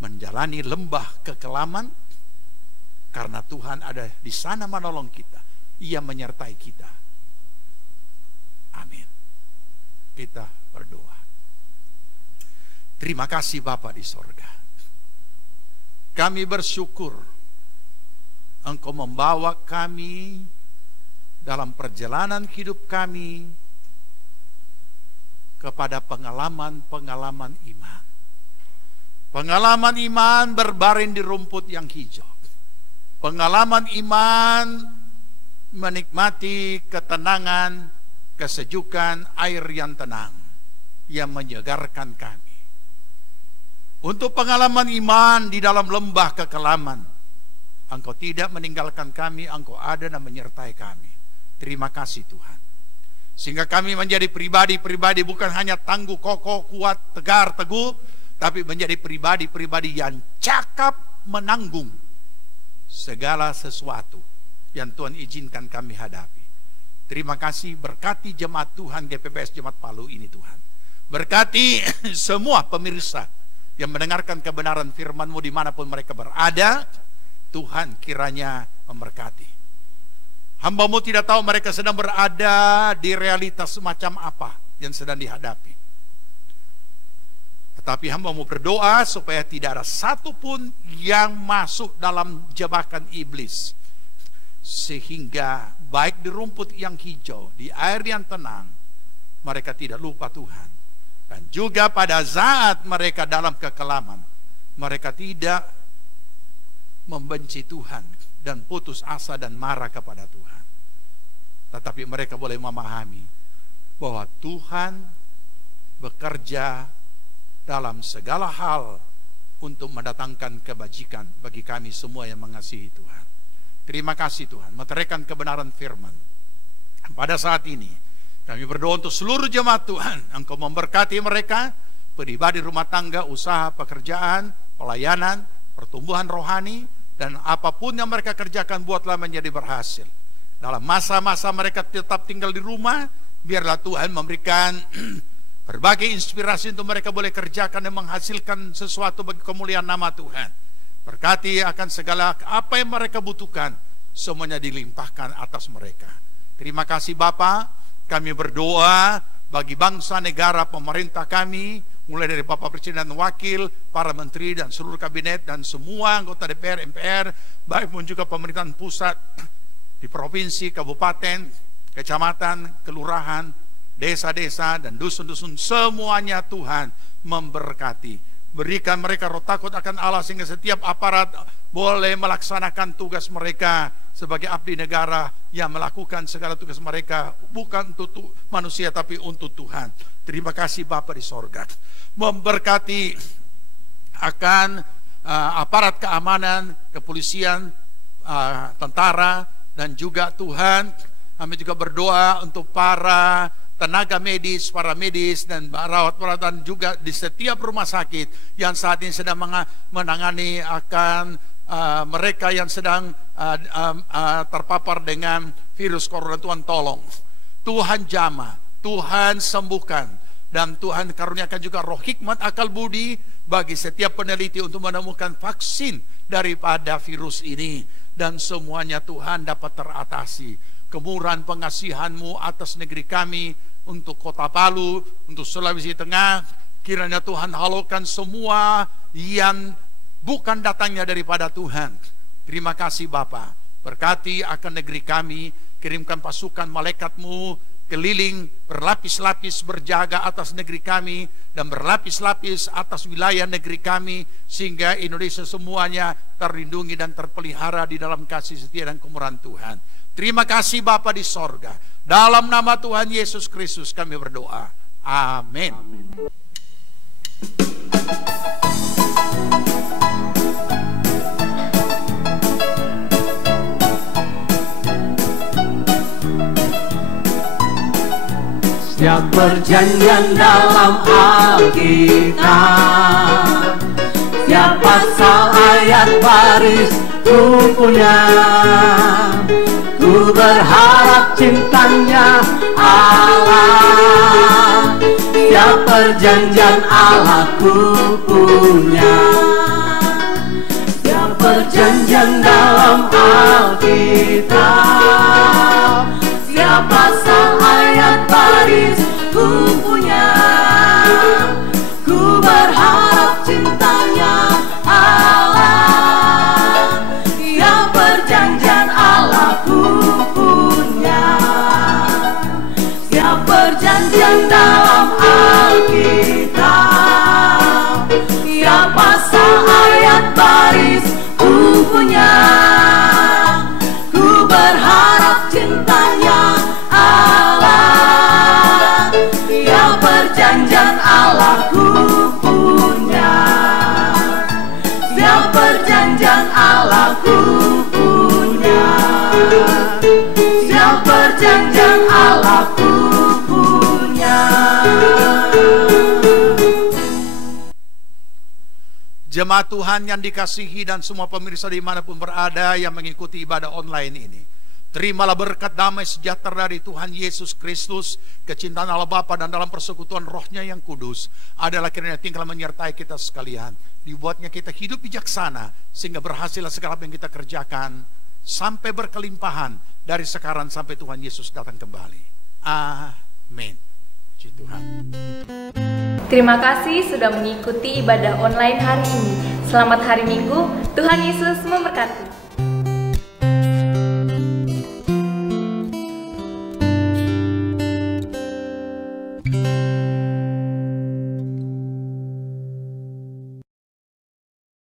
menjalani lembah kekelaman, karena Tuhan ada di sana menolong kita. Ia menyertai kita. Amin. Kita berdoa. Terima kasih Bapa di sorga. Kami bersyukur Engkau membawa kami dalam perjalanan hidup kami kepada pengalaman-pengalaman iman. Pengalaman iman berbaring di rumput yang hijau. Pengalaman iman menikmati ketenangan, kesejukan air yang tenang yang menyegarkan kami. Untuk pengalaman iman di dalam lembah kekelaman, Engkau tidak meninggalkan kami, Engkau ada dan menyertai kami. Terima kasih Tuhan. Sehingga kami menjadi pribadi-pribadi bukan hanya tangguh, kokoh, kuat, tegar, teguh, tapi menjadi pribadi-pribadi yang cakap menanggung segala sesuatu yang Tuhan izinkan kami hadapi. Terima kasih, berkati jemaat Tuhan GPPS Jemaat Palu ini Tuhan. Berkati semua pemirsa yang mendengarkan kebenaran firman-Mu dimanapun mereka berada. Tuhan kiranya memberkati. Hamba-Mu tidak tahu mereka sedang berada di realitas semacam apa yang sedang dihadapi. Tetapi hamba-Mu berdoa supaya tidak ada satupun yang masuk dalam jebakan iblis. Sehingga baik di rumput yang hijau, di air yang tenang, mereka tidak lupa Tuhan. Dan juga pada saat mereka dalam kekelaman, mereka tidak membenci Tuhan dan putus asa dan marah kepada Tuhan. Tetapi mereka boleh memahami bahwa Tuhan bekerja dalam segala hal untuk mendatangkan kebajikan bagi kami semua yang mengasihi Tuhan. Terima kasih Tuhan, meteraikan kebenaran firman. Pada saat ini kami berdoa untuk seluruh jemaat Tuhan. Engkau memberkati mereka, pribadi, rumah tangga, usaha, pekerjaan, pelayanan, pertumbuhan rohani, dan apapun yang mereka kerjakan buatlah menjadi berhasil. Dalam masa-masa mereka tetap tinggal di rumah, biarlah Tuhan memberikan berbagai inspirasi untuk mereka boleh kerjakan dan menghasilkan sesuatu bagi kemuliaan nama Tuhan. Berkati akan segala apa yang mereka butuhkan, semuanya dilimpahkan atas mereka. Terima kasih Bapa, kami berdoa bagi bangsa, negara, pemerintah kami, mulai dari Bapak Presiden dan Wakil, para menteri dan seluruh kabinet, dan semua anggota DPR, MPR, baik pun juga pemerintahan pusat, di provinsi, kabupaten, kecamatan, kelurahan, desa-desa, dan dusun-dusun, semuanya Tuhan memberkati. Berikan mereka roh takut akan Allah, sehingga setiap aparat boleh melaksanakan tugas mereka sebagai abdi negara yang melakukan segala tugas mereka bukan untuk manusia tapi untuk Tuhan. Terima kasih Bapa di sorga. Memberkati akan aparat keamanan, kepolisian, tentara, dan juga Tuhan, kami juga berdoa untuk para tenaga medis, para medis, dan perawat-perawat, dan juga di setiap rumah sakit yang saat ini sedang menangani akan mereka yang sedang terpapar dengan virus corona. Tuhan tolong, Tuhan jamah, Tuhan sembuhkan, dan Tuhan karuniakan juga roh hikmat, akal budi bagi setiap peneliti untuk menemukan vaksin daripada virus ini, dan semuanya Tuhan dapat teratasi. Kemurahan pengasihan-Mu atas negeri kami, untuk kota Palu, untuk Sulawesi Tengah, kiranya Tuhan halalkan semua yang bukan datangnya daripada Tuhan. Terima kasih Bapa. Berkati akan negeri kami, kirimkan pasukan malaikat-Mu keliling berlapis-lapis berjaga atas negeri kami, dan berlapis-lapis atas wilayah negeri kami, sehingga Indonesia semuanya terlindungi dan terpelihara di dalam kasih setia dan kemurahan Tuhan. Terima kasih Bapa di sorga. Dalam nama Tuhan Yesus Kristus kami berdoa. Amin. Setiap perjanjian dalam Alkitab, setiap pasal, ayat, baris, ku punya. Ku berharap cintanya Allah, setiap perjanjian Allah ku punya. Setiap perjanjian dalam Alkitab, setiap pasal, ayat, baris ku punya. Ku berharap cintanya Allah, setiap perjanjian Allah ku punya. Setiap perjanjian dalam Alkitab, setiap pasal, ayat, baris ku punya. Ku berharap cintanya Allah, setiap perjanjian Allah ku punya. Setiap perjanjian Allah ku punya. Setiap perjanjian Allah ku punya. Jemaat Tuhan yang dikasihi dan semua pemirsa dimanapun berada yang mengikuti ibadah online ini, terimalah berkat damai sejahtera dari Tuhan Yesus Kristus, kecintaan Allah Bapa dan dalam persekutuan Roh-Nya yang kudus adalah kiranya tinggal menyertai kita sekalian. Dibuatnya kita hidup bijaksana sehingga berhasillah segala apa yang kita kerjakan sampai berkelimpahan dari sekarang sampai Tuhan Yesus datang kembali. Amin. Puji Tuhan. Terima kasih sudah mengikuti ibadah online hari ini. Selamat hari Minggu, Tuhan Yesus memberkati.